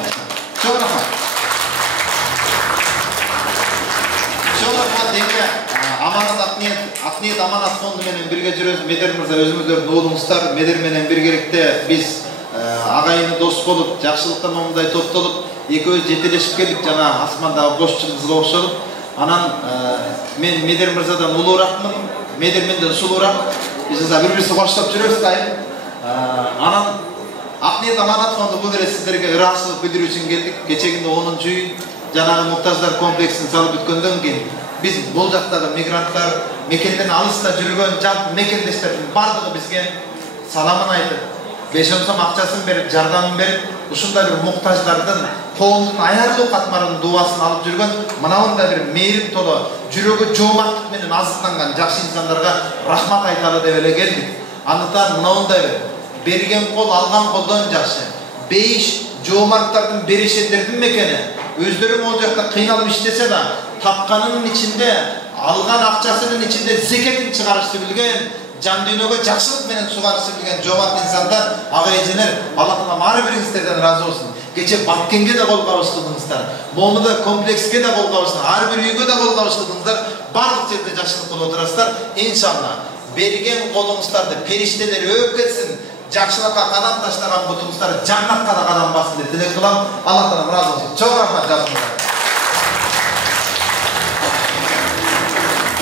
Чоң рахмат. Аманат Акниет Аманат фонду менен бирге жүрөбүз. Медер мырза өзүңүздөрдүн уулуңуздар, Медер менен биргеликте биз агайыны дос болуп, жакшылыктан момундай топтолуп, экөөбүз жетелешип келдик, жана асмандагы кош жылдызга окшолуп. Анан мен Медер мырзадан улууракмын, Медер менден сулуураак. Биз бири-бирибизди коштоп жүрөбүз да. Анан Акниет Аманат фонду бул эле сиздерге ыраазычылык билдирүү үчүн келдик. Кечегинде 10-үй жанагы муктаждар комплексин салып бүткөндөн кийин biz bol жактагы мигранттар, Мекенден алыста жүргөн жалпы мекендештердин бардыгы бизге саламын айтып, 5 сом акчасын берип, жардамын берип, ушундай бир муктаждардын коомдун аярлуу катмарынын дубасын алып жүргөн мынандай бир мээрим толо, жүрөгү жоомарттык менен азыктанган жакшы инсандарга рахмат айталы деп эле келдик. Андыктан мындай берген кол алган колдон жакшы. Бейиш жоомарттардын беришендердин мекени. Өздөрү могул жакта кыйналып иштесе да, тапканынын ичинде, алган акчасынын ичинде зекетин чыгарышты билген, жан дүйнөгө жакшылык менен сугарышты билген жоомарт инсандар, ага эжелер, Алла Таала ар бириңиздерден ыраазы болсун. Кече Баткенге да кол кабыш кылдыңыздар, Момуда комплекске да кол кабыштыңыздар, ар бир үйгө да кол кабыш кылдыңыздар, барлык жерде жакшылык кылып отурасыздар. Иншалла берген колуңуздарды периштелер өп кетсин. Жакшылыкка кадам таштаган бутуңуздар жаннатка да кадам бассын деп тилек кылам. Алла Таала ыраазы болсун. Чоң рахмат жазыңыздар.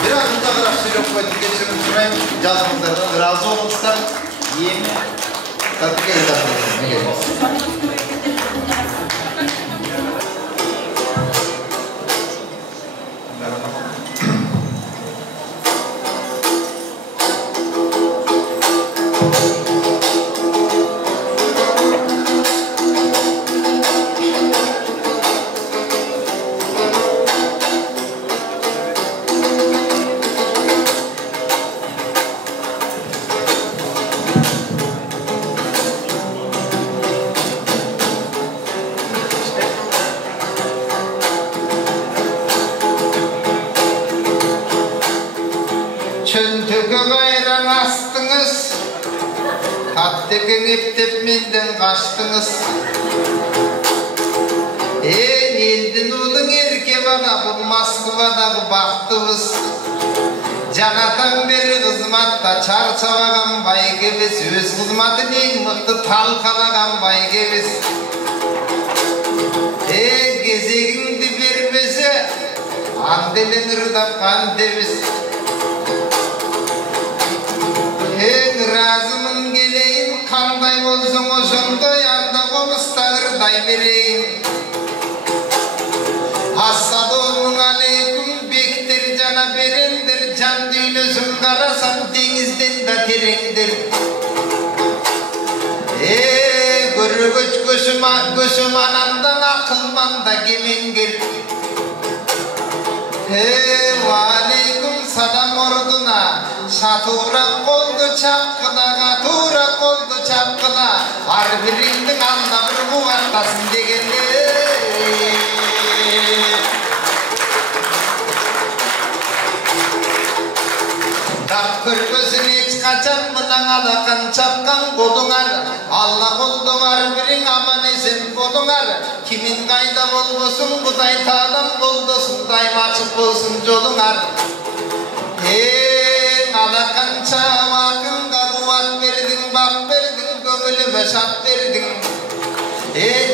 Biraz da kadar söyleyip koydum. Geçirmek süreyim. Yazımlardan razı olmuşlar. Yiyeyim. Tabii ki ne gelmez. Çöntüge gayran astınız, tattegen eптеп menden kaçtınız. Eldin ulun erke bana bu Moskva'da baktınız. Janadan beri kızmatta çarçavagan baygebiz, öz kızmatın en mıktı talkalagan baygebiz. Gezegindi bermese, andelenir da kandebiz. Razımın geleyin, kanday olsun oşunda yanda komustağırday vereyim. Assalamun aleyküm, bektir cana berendir, can düğünüzün karasan denizden de terendir. Görgüç göçüm anandan akılmanda gemengir. Aleyküm salam orduna, satura koldu çapkına, gatura koldu çapkına, har birinin anda bir kuvvettasın degende. Dap körpösün hiç kaçan mıdan alakan çapkan kodunar, Allah oldu var birin aman esen kodunar. Kimin kayda olmasın buday tağdan koldosun, daima açık olsun yolunar. Alakan çavakınga kuvat verdin, bak verdin, gönülüme şat verdin.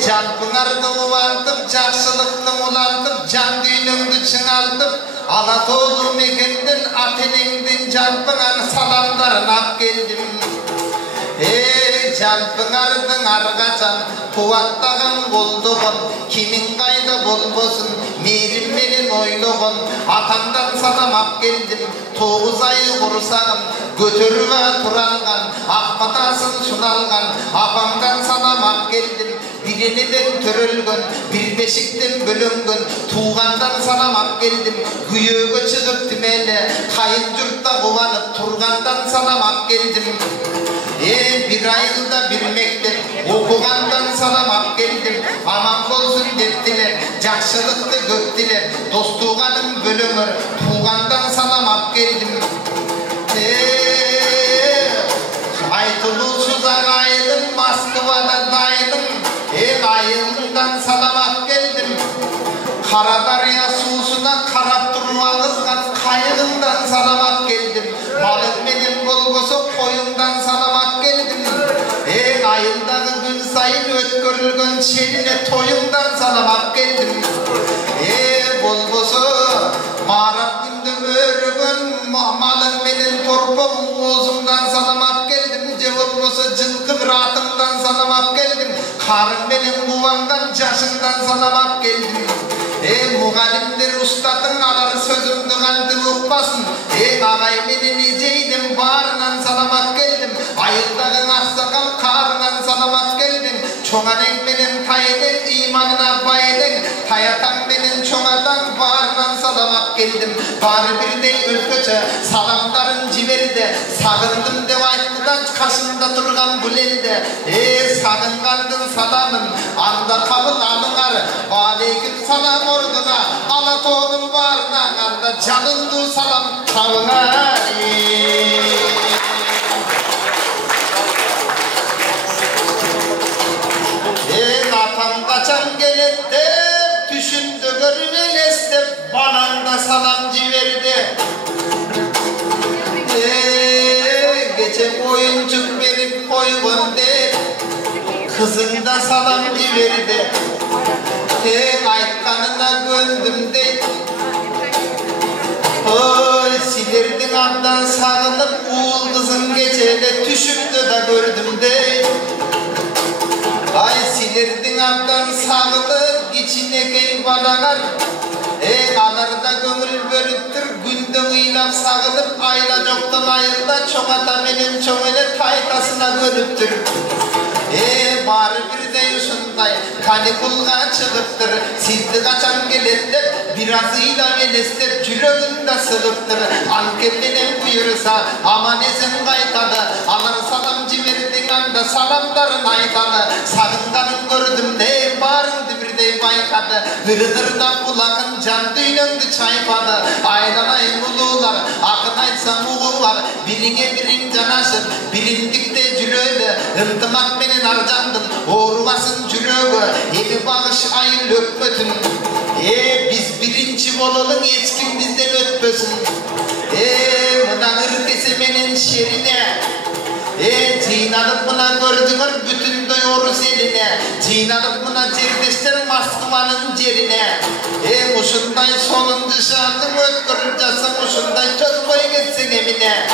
Canpınardı uvartıp, jakşılıkты ulantıp, can düğünümdü çınaltıp, Anatolu mekendin, Atenengdin canpınar salamların ak geldim. Canpınardın argaçan, kuvattağın bolduğun, kimin kayda bolbosun, merimmenin oyluğun, atamdan salam ak geldim, 9 ayı kursağım, götürüve turangan, akmatasın şunalgan, apamdan salam ak geldim, biriniden törülgün, bir beşikten bölüngün, tuğandan salam ak geldim, güyöge çıkıp tümele, kayın yurtta kuvanıp, turgandan salam ak geldim. Bir ayılda bir mektep, okugandan salam ak geldim, aman bolsun deptiler, jakşılıkты göktiler, dostuğanım bölümür, tuğandan salam ak geldim. Aytıluşuza ayılım, Moskva'da daydım, ayılımdan salam ak geldim. Karadarya suusuna karap durmağızgan kayığımdan salam ak geldim. Malım benim bolgosu koyumdan salam ak geldim. Ayıldağı gün sayın ötkörülgün şerine toyumdan salam ak geldim. Bolgosu marap gündüm örgün malım benim torpum ozumdan salam ak geldim. Bolgosu cılkı bir atımdan salam ak geldim. Karım benim buvangan yaşından salam ak geldim. Muğalimler ustatın alar sözümdü kandı uqmasın. Ağay meni neceydim barından salamat geldim. Ayıldağın aksakal karından salamat geldim. Çoğanen benim tayeden imanına bayeden. Tayatan benim çoğadan barından salamat geldim. Bari bir de özgöçe salamların civeride. Sağındım dev aytlıdan kaşında durgan bu elde. Sağıngandın salamın anda kabul alıngar. Aleyküm salam orduna Anatolun varına anda canındı salam kavuna. Atam kaçan gelette düşündü görüveleste bananda salam civerdi. Geçen oyuncuk verip koygun de kızında salam civerdi. Aytkanına göndüm de oy Silerdim abdan sağınıp uğul kızın geçele düşümde da gördüm de. Ay silerdim abdan sağınıp içine key balalar. Anarda gönül bölüptür, gündün iylap sağılıp, ayla joktan ayılda, çoğata menin çoğele taytasına bölüptür. Bari birde uşunday, kanikulga çıgıptır, sizdi kaçan geletlep, birazıyla velestep, cürögünde sığıptır. Ankepinen buyursa, aman esin kaytalı, alar salam cimerdin anda salamların aytalı. Sağındanın gördüm ne, barındı birde baykadı, hırıdırda bulakın can düynöndü çaypadı. Aylanayın ulular, akın aytsam uğular, birine birin canaşır, birindikte cüröyle, ıntımak menin arcandın, oğruvasın cürögü, evi bağış ayın löpmötün. Biz birinci olalım, hiç kim bizden ötmesin. Mınan ırkesemenin şerine, Çiğnanıp mına gördüğür bütün doyoruz eline. Çiğnanıp mına cerdeşler maskımanın cerine. Uşunday sonuncu şandım ötkürürcasın, uşunday çok boy geçsin emine.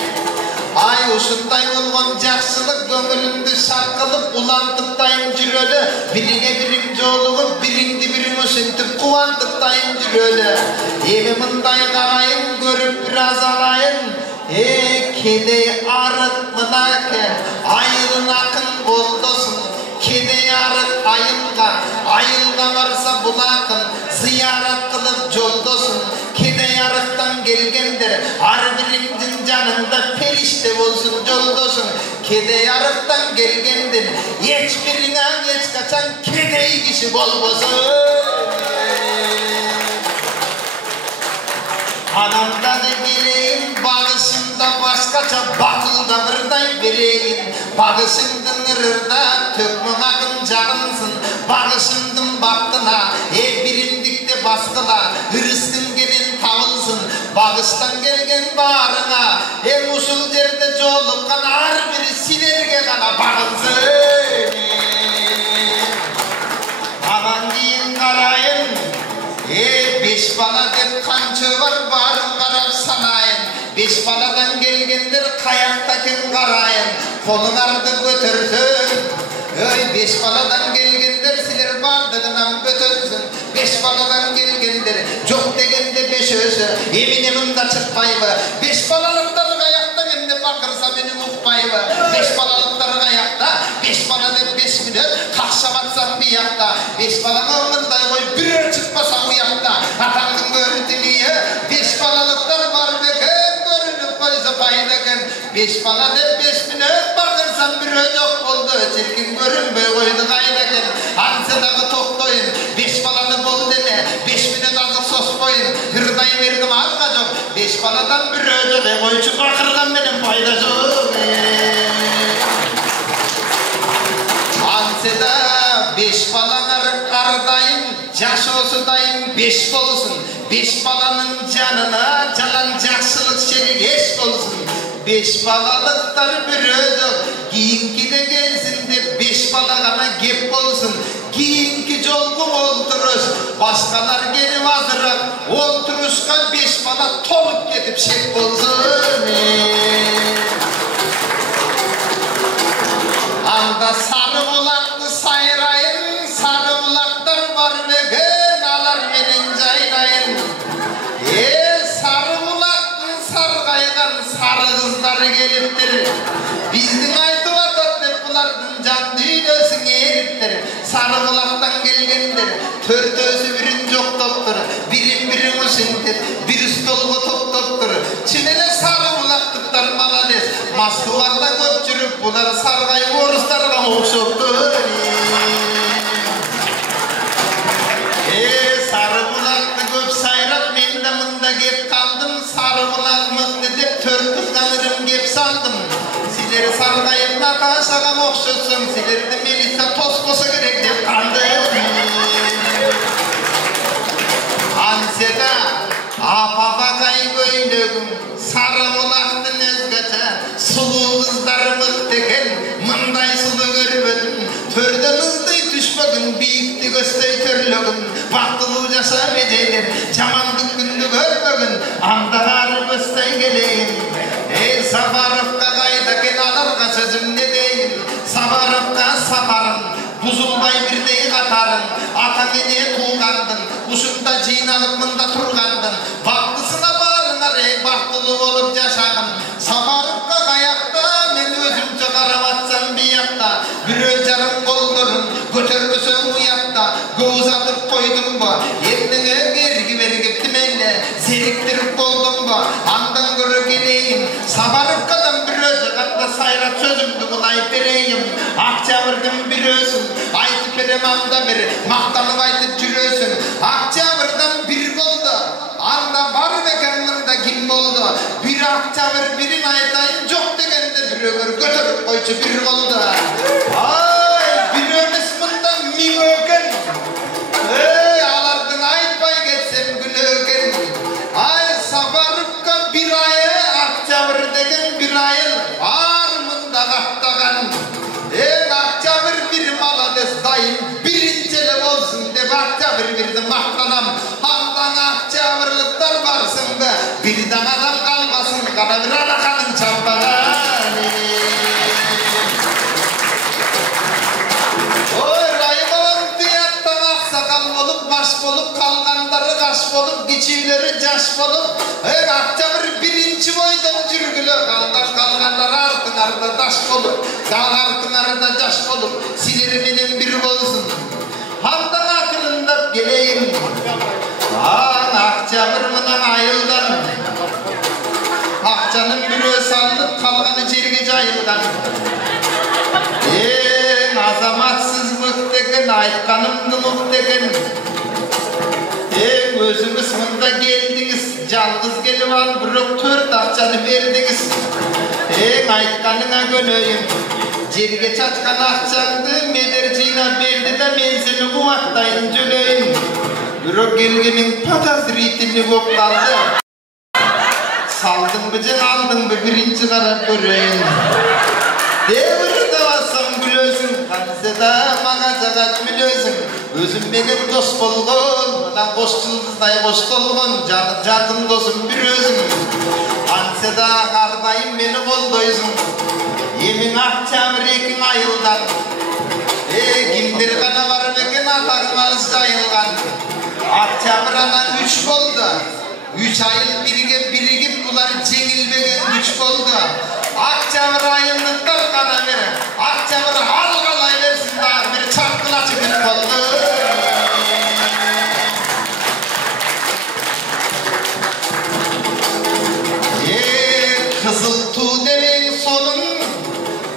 Ay uşunday olgan jakşılık göngülündü şarkılıp ulantıktayım cürölü. Birine birim joluğup birindi birim uşintip kuvantıktayım cürölü. Evi mınday karayın görüp biraz alayın. Kede arık mınaken ayılın akın boldosun. Kede arık ayılga varsa bulakın, ziyaret kılıp joldosun. Kede arıktan gelgendir, har birincin canında perişte bolsun joldosun. Kede arıktan gelgendir, hiç birine geç kaçan kedeyi kişi bolbosun. Anamdan geleyim, bağışımda başkaça bakılda birday vereyim. Bağışımdın ırırda tökmün akın canımsın, bağışımdın baktına, birindikte baskıla, hırıstın gelin tavılsın. Bağıştan gelgen bağrına, usul yerde jolukkan har biri silerge kana bağılsın. Aman deyin karayın, beş bala dep kançı var barın karab sanayın. Beş baladan gelgendir kayaktakin karayın, kolun ardı götürsün. Beş baladan gelgendir siler bardığından götürsün. Beş baladan gelgendir çok degende beş özü, eminim da çıkmayı. Beş balalıklar kayakta hem bakırsa beni ukmayı. Beş balalıklar kayakta, beş balada 5 minut kakşamatsan bir yakta. Beş balanın mınday koy bir çıkmasa bu yakta. Atanın görüntülüye beş balalıklar var beken, görünüp koysa paydaken. Beş balada 5 minut bakırsan bir öcok oldu, çirkin görünmey koydu kaydaken. Ansedağı toktoyun, beş balalı bol deme, 5 minut azık sos koyun. Hırday verdim arka çok, beş baladan bir öcok koyucu bakırdan benim paydacığım. Anseda beş balalar kardayım, yaş olsudayım beş olsun. Beş balanın canına calan jakşılık şerik eş olsun. Beş balalıklar bir ödü, giyinki de gelsin de beş balagana gep olsun. Giyinki jolgu olturuş, başkalar gelip hazırlar. Olturuşka beş bala tolup gidip şek olsun. Anda sarı bulaklı sayrayın, sarı bulaklar var begen, alar menin cayrayın. Sarı bulaklı sargaydan sarı kızlar geliptir. Bizden aytı vatat dep bulardın can düynösün eriptir. Sarı bulaktan gelgendir, tört özü birin jok doktor, birin birin usindir, bir stolgu top doktor. Çinene sarı bulaklıklar malades, Moskvalarda köp jürüp bular sargay oruslarga okşoptur. Sarı bulaklı köp sayrap men de mında gep kaldım. Sarı bulak mıktı dep tört kızganırım gep saldım. Siler sargayım Natasha'ga okşosun, silerdi Melisa toskosa gerek dep kaldım. Anseda apapakay göynögüm, sarı bulaktın özgöte, sulu kızlar mıkteken, mınday sulu görmedim. Törden ızday düşmegin, biyikti göstey törlögün, baktılı jasa meceyler, jamandık gündü görmegin, andagar göstey geleyim. ene tuğandın, uşunda jinalıp mında turgandın, baktısına barınar baktılı olup yaşagın. Samarıkka kayakta men özümce karavatsam biyakta, bir jarım koldurun götürmüsün uyakta, göz atıp koydum bu endine gergi bergipti menne zeriktirip boldum bu andan görü geleyim. Samarıkka'dan bir özü katta sayrat sözümdü bulay vereyim. Akçabır'dan bir özün aytıp verem anda bir maktanıp aytıp jürösün. Akçabır'dan bir oldu anda var bekenminde kim oldu. Bir Akçabır birin aytayın çok degende bir ömür götürüp koyçu bir oldu. Ay bir ömüsmünden min öken alardın aytpay geçsem gül öken. Ay Safarıkka bir ayı Akçabır degen bir ayı armında kaptagan. Akçabır bir malades dayım birincele olsun de Akçabır bir de mahtanam. Hamdan Akçabırlıklar varsın be bir adam kalmasın kana bir alakanın çampagan. Baş bolup kalganları kaş bolup geçivleri caş bolup Akçabır birinci boydan cürgülü kalganları artın arda taş bolup artın arda caş bolup sileriminin bir bolsun hamdan akılında geleyim. Akçabır mınan ayıldan Akçanın bir ösallık kalganı cerge cayıldan azamatsız muhtegen aytkanımdı muhtegen. Özümüz mında geldiniz, yalnız gelip al, bırak 4 akçanı verdiniz. Aytkanına gönöyüm, jerge çatkan akçandı, medercina verdi de men seni kuvaktayın jölöyüm. Bırak gelgenin pataz ritini kop kaldı. Saldın bıcın aldın mı birinci karar göreyim. Devri davasam gülösün, kanseda mağazagat mülösün. Özüm benim dost bolgon, mıdan koşçuluzday koş dolgon, jatın dosum bir özüm. Kanseda kardayım beni koldoysun, yemin Akçabır ekin ayıldan. Kimdir kana var beken atarmaz jayılgan. Akçabır anan 3 boldu, 3 ayıl birigip bular jengilbegen güç boldu. Akçabır ayınlıklar kana verin, Akçabır halgalay versin daha bir çarkılaçı güç boldu. Kızıl tuğ demeyin sonun,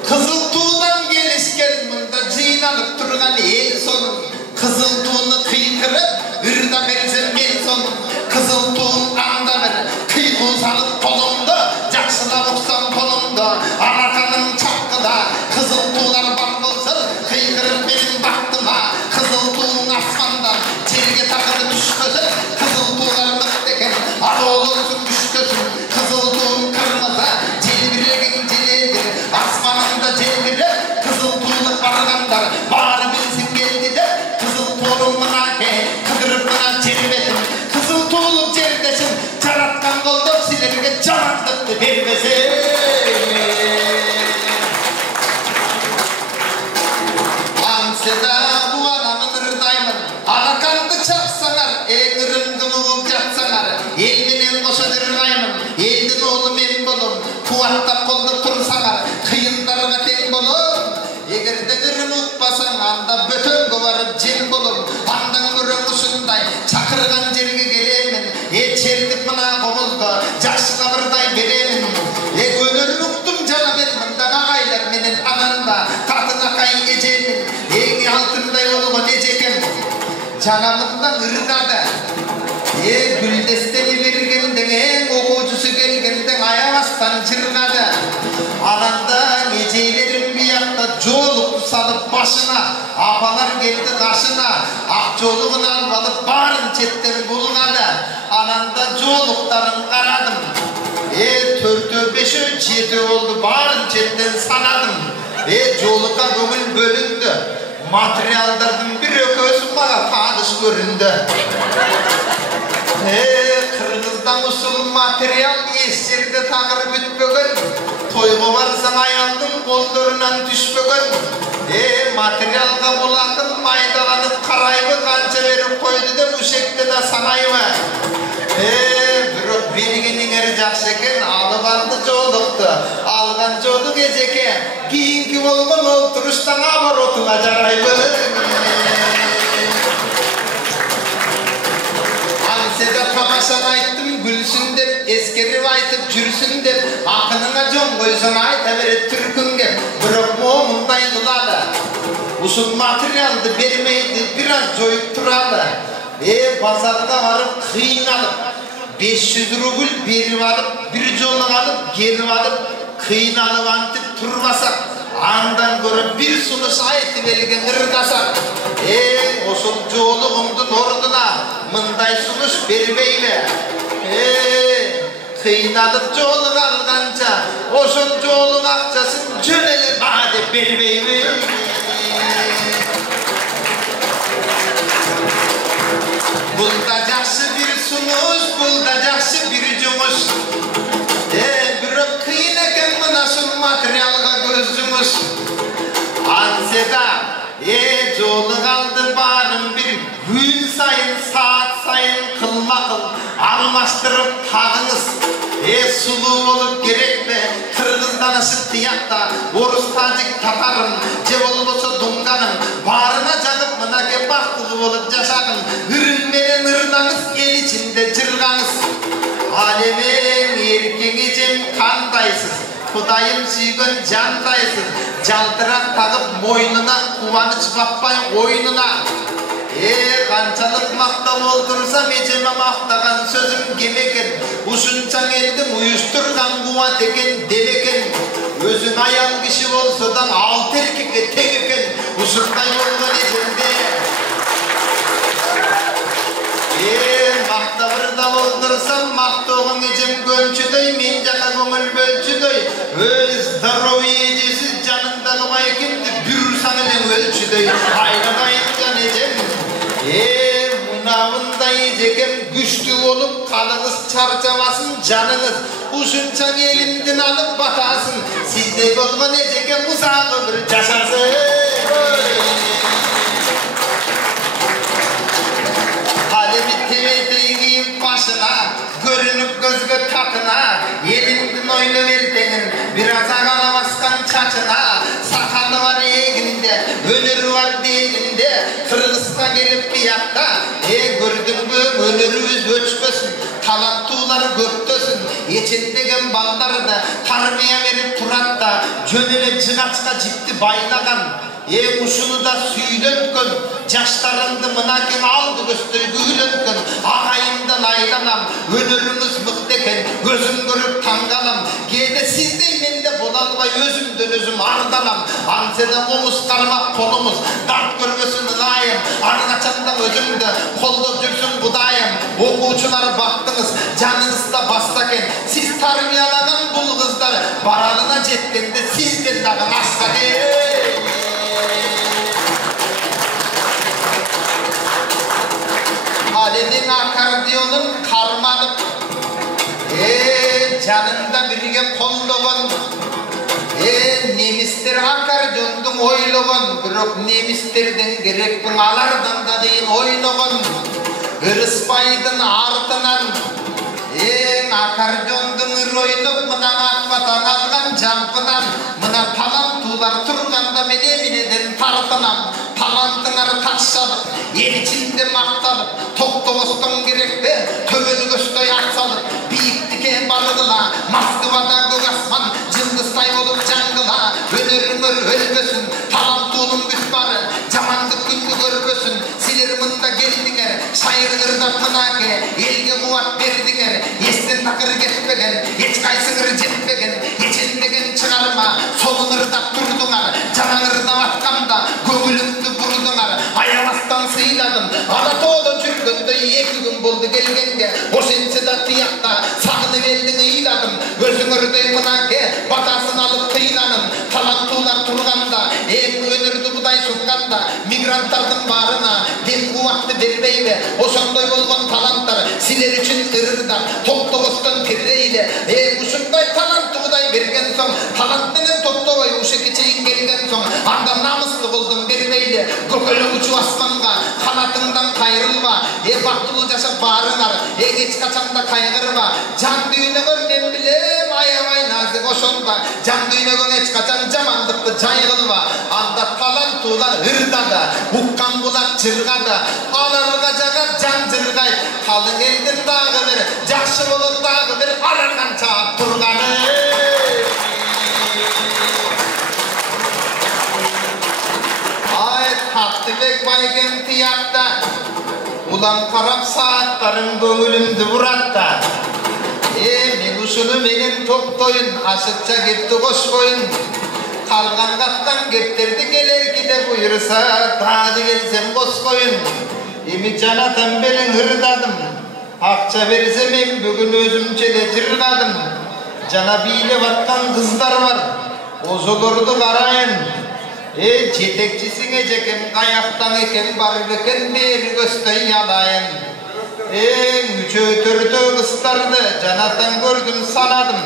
kızıl tuğdan gelişken bunda jinalıp turgan el sonun. Kızıl tuğunu kıykırıp, ırda versen el sonun. Kızıl tuğun anda ver, kıyku salıp kolumda, jaksıla uksam kolumda, alakanın çapkıda. Kızıl tuğlar var bolsun, kıykırıp benim baktıma. Kızıl tuğun asmandan, jerge takılı düşkösün. Kızıl tuğlar mıhteken, adı olursun düşkösün. Kızıl tuğun kırmızı, celbiregin celedir. Asmanında celbire, kızıl tuğluk varganlar, bari bilsin geldi de. Kızıl tuğun mınake, kıdırıp mına celbedim. Kızıl tuğluk celdesin, çaratkan koldum silerge çaratlıktı vermesin. Anseda bu adamın ırdayımın, alakandı çapsanar, ırımgımı yapsanar. Elminin koşadırgayımın, eldin oğlum en bolum, kuvatta kolda tursanar, kıyınlarına ten bolum. Egerde ırım utpasan anda bötön kovarıp cel bolum, andan ırım usunday, çakırgan jerge gelemin. Çerdik mına komuzda, jaksıla bırday veremin. Gönül nuktum cana vermin, dağaylar menen ananda, katına kay ecemin. Altınday oluğun ecekem, canamından ırgadı. Güldesteni vergenden, okucusu gelgenden ayağastan çırgadı. Ananda gecelerim bir yakta jolup salıp başına, apalar geldi karşına, akçoluğundan balıp barın çetten bulgadı. Ananda joluklarım karadım, 4'ü 5'ü 7 oldu barın çetten sanadım. Jolukka gömül bölündü, materyallardan bir öközüm bana padış göründü. Kırgızdan usul materyal esirde takır bütbögün, toyga barsaң ayaldың kollarынан түшпөгөн. Материалга булакын майдаланып карайбы канча берип койду деп ушекте да санайбы. Бирок бергениңер жакшы экен, алыбарды жолукту. Алган жолу кечеке, кийинки болгон олтуруштан оборотуга жарайбы. Анседа тамашаны айттым, gülsün деп, ескерип айтып жүрсүн деп, акыныңа жон койсоң айта берет түркүн кеп. Бирок могу мындай кылады. Ушул материалды бермейди, бир аз жоюп турады. Базарга барып кыйналып, 500 рубль берип алып, бир жолу алып, келип алып, кыйналып антип турбасак, андан көрө бир сунуш айтып элген ырдасак, ошол жоолугумдун ордуна мындай сунуш бербейби? Кыйналып жоолук алганча, ошол жоолук акчасын жөн эле баа деп бербейби? Бул да жакшы бир сунуш, бул да жакшы бир жумуш. Бирок кыйын экен мына ушул материалга көзүңүз. Анседа, жоолук алды баарын бир күн сайын, саат сайын кылма-кыл алмаштырып тагыңыз. Сулуу болуп керекпи? Кыргыздан ашып тиякта, орус, тажик, татарын, же болбосо дунганым баарына жанып мынаке бактылуу болуп жашагын. Ырың менен ырнаңыз, эл ичинде жыргаңыз. Алемең эркеңижем кандайсыз? Кудайым сүйгөн жандайсыз. Жалтырак тагып мойнуна, кубаныч баппай ойнуна. Канчалык мактап олтурсам, эжеме мактаган сөзүм кем экен? Ушунчаң элдим уюштурган кубат экен, деп экен. Өзүң аял киши болсо да 6 эркекке тең экен. Ушундай болгон эжемде мактабырда болдурсам, мактоогун эжем көнчүдөй, мен жака көңүл бөлчүдөй. Здоровье эжеси жаныңдагы байкемди бүрсаң эле өлчүдөй. Айнагайын эжем. Мынабындай эжекем күчтүү болуп, каныңыз чарчабасын жаныңыз. Ушунчаң элимдин алып батасын. Сиздей болгон эжекем узак өмүр жашасын. Başına, görünüp gözgö tatına, elindin oylu verdenin, biraz ağalamazkan çaçına, sakalı var eginde, önürü var değilinde, Kırgız'a gelip bir yakta, gördün mü önürümüz ölçmesin, talantuğları göptösün, içindegen balları da tarmaya verip turat da, jönele cıgaçka ciddi baylagan, ушуну да сүйдөнкөн, жаштарыңды мынакең алды көздөй күйлөнкөн, агайымдан айланам, өнөрүңүз мыкты экен, көзүм көрүп таңгалам, кээде сиздей мен да боло албай өзүмдөн өзүм ардалам, антседе комуз кармап колумуз, дарт көрбөсүн ылайым, ар качанда өзүмдү колдоп жүрсүн Кудайым, окуучулар бактыңыз, жаныңызда басса экен, сиз тарбиялаган бул кыздар баралына жеткенде сизден дагы асса экен. Alem'in akardiyonun karmanıp, canında birge kolloğun, nemisler akardiyondun oyloğun, bürok nemislerden gerekpin alardan da deyin oyloğun, ırıspaydın artınan, akardiyondun ırroylup, mına akvatan algan jampınan, mına talantular turganda mene-meneden tartınam, talantыңар ташшалып, ел içinde мақталып, тоқтоостың керек пе, төбені көстой ақсалып, биіктікке барғыла, Москвада көк аспан, жылдыстай болып жаңғыла, өнеріңір өлбөсін, талантуының бүт бары, жамандық күнді көрбөсін, силер мында келдіңер, шайырғырдап мынаке, елге қуат бердіңер, естен тақыр кетпеген, ешқайсыңыр жетпеген, ечендеген шығарма, солыңырдап тұрдыңар, жанаңырдап атқанда, көңілімді бұрдыңар, аямастан сыйладым, Анатолы жүргенде 2 күн болды келгенге, ошенче да тияқта сағынып елдің ыйладым, өзіңірдей мынаке батасын алып қинаным, талантулар тұрғанда, өнерді бұдай сұққанда, мигранттардың барына дем қуатты бербейбе, ошондой болған таланттар силер үшін ырырда, тоқтоғыстан киррейле, ушундай талантты бұдай берген соң, talantmenен топтobой ушекке чейин келген соң анда намыслуу болдум бермейли көкөлөк учуп асманга канатыңдан кайрылба бактылуу жашап баарыңар эч качанда кайгырба жан дүйнөгө мен билем аябай назик ошондо жан дүйнөгө эч качан жамандыкты жай кылба анда таланттуулар ырдады уккан булак жыргады аларга жагат жан жыргайт калың элдин дагы бир жакшы болот дагы бир аларганча турганы ай Таттыбек байгем тиякта улам карап сааттарың көңүлүмдү буратта мен ушуну менен топтойун ашыкча кепти кошпойун калган каттан кептерди келерки деп буйруса дагы келсем коскоюн эми жанатам белең ырдадым акча берсе мен бүгүн өзүмчө эле жыргадым жана бийлеп аткан кыздар бар озолорду карайын жетекчисиңе жекем каяктан экен бар бекен бери көздөй алайын үчөө төртөө кыздарды жанатан көрдүм санадым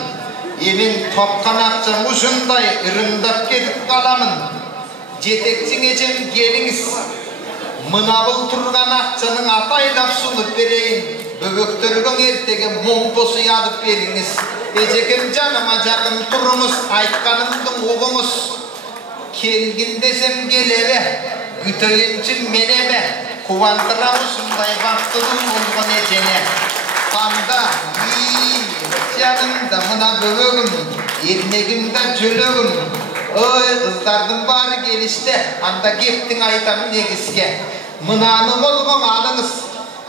мен топкан акчам ушундай ырымдап кетип каламын жетекчиң эжем келиңиз мына бул турган акчанын атайлап сунуп берейин бөбөктөргө эртеге момпосу ядып бериңиз эжекем жаныма жакын туруңуз айтканымды угуңуз келгин десем келебе күтөйүнчү менеме кубандырам ушундай бактылуу болгон эжене анда жанымда мына бөбөгүм эрнегимде жөлөгүм ой кыздардын баары келиште анда кептиң айтам негизге мынаны болгон алыңыз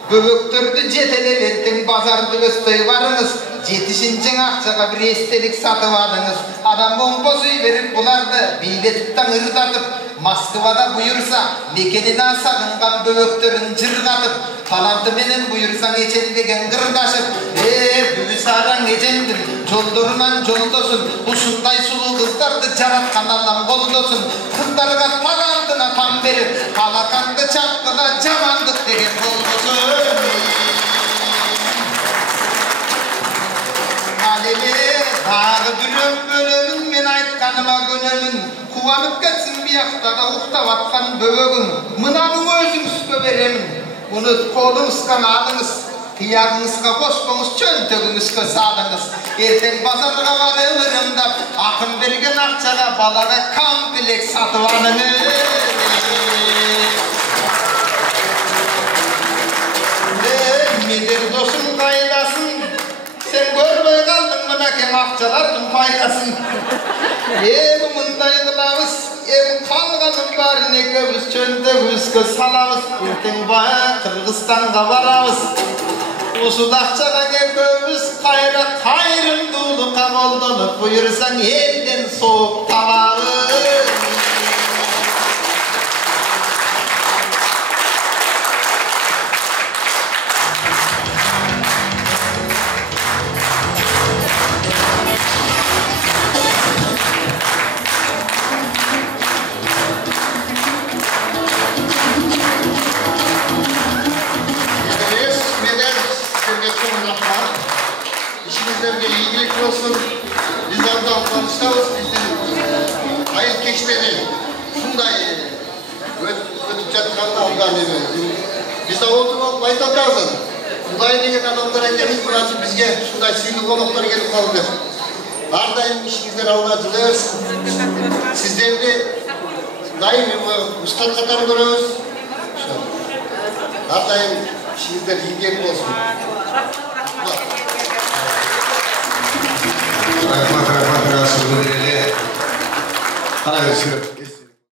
бөбөктөрдү жетелеп эртең базарды көздөй барыңыз жетишинчи акчага бир эстелик сатып алыңыз адам момпос үй берип буларды бийлетип таң ырдатып Москвада буйурса мекенине сагынган бөбөктөрүн жыргатып таланты менен буйурсаң эчендеген кырдашып бүбү сараң эжемдин жолдорунан жолдосун ушундай сулуу кыздарды жараткан Аллам колдосун кыздарга талантына там берип алаканды чапкыла жамандык деген болбосун дагы бирөө бөлөмүн мен айтканыма көнөмүн кубанып кетсин бияктада уктап аткан бөбөгүм мынаны өзүңүзгө беремин муну колуңузга алыңыз тиягыңызга кошпоңуз чөнтөгүңүзгө салыңыз эртең базарга барып ырымдап акын берген акчага балага комплект сатып алыңыз медер досум кайдасың sen görmey kaldın mınaken akçalardın faydasın mınday kılavuz kalganın barın ekövüz çöndövüz köz salavuz erten baya Kırgızistan'a varavuz usul akçaga ekövüz kayra kayrımduluğa koldonup buyursan elden soğuk tavavuz İşinizlerle iyilik olsun. Biz oradan konuşalım. Hayır keşfedin. Şunday ötüp жатканда алган эме. Biz oldu bayta kazın. Şunday деген адамдар экенбиз, burası bizge şunday süylü konoktор gelip kaldı. Ardayım işinizler alga жылайбыз. Sizlerdi daim ustad katары көрөбүз. Ardayım işinizler ийгилик болсун. Rahmat rahmat Rasulullah. Ana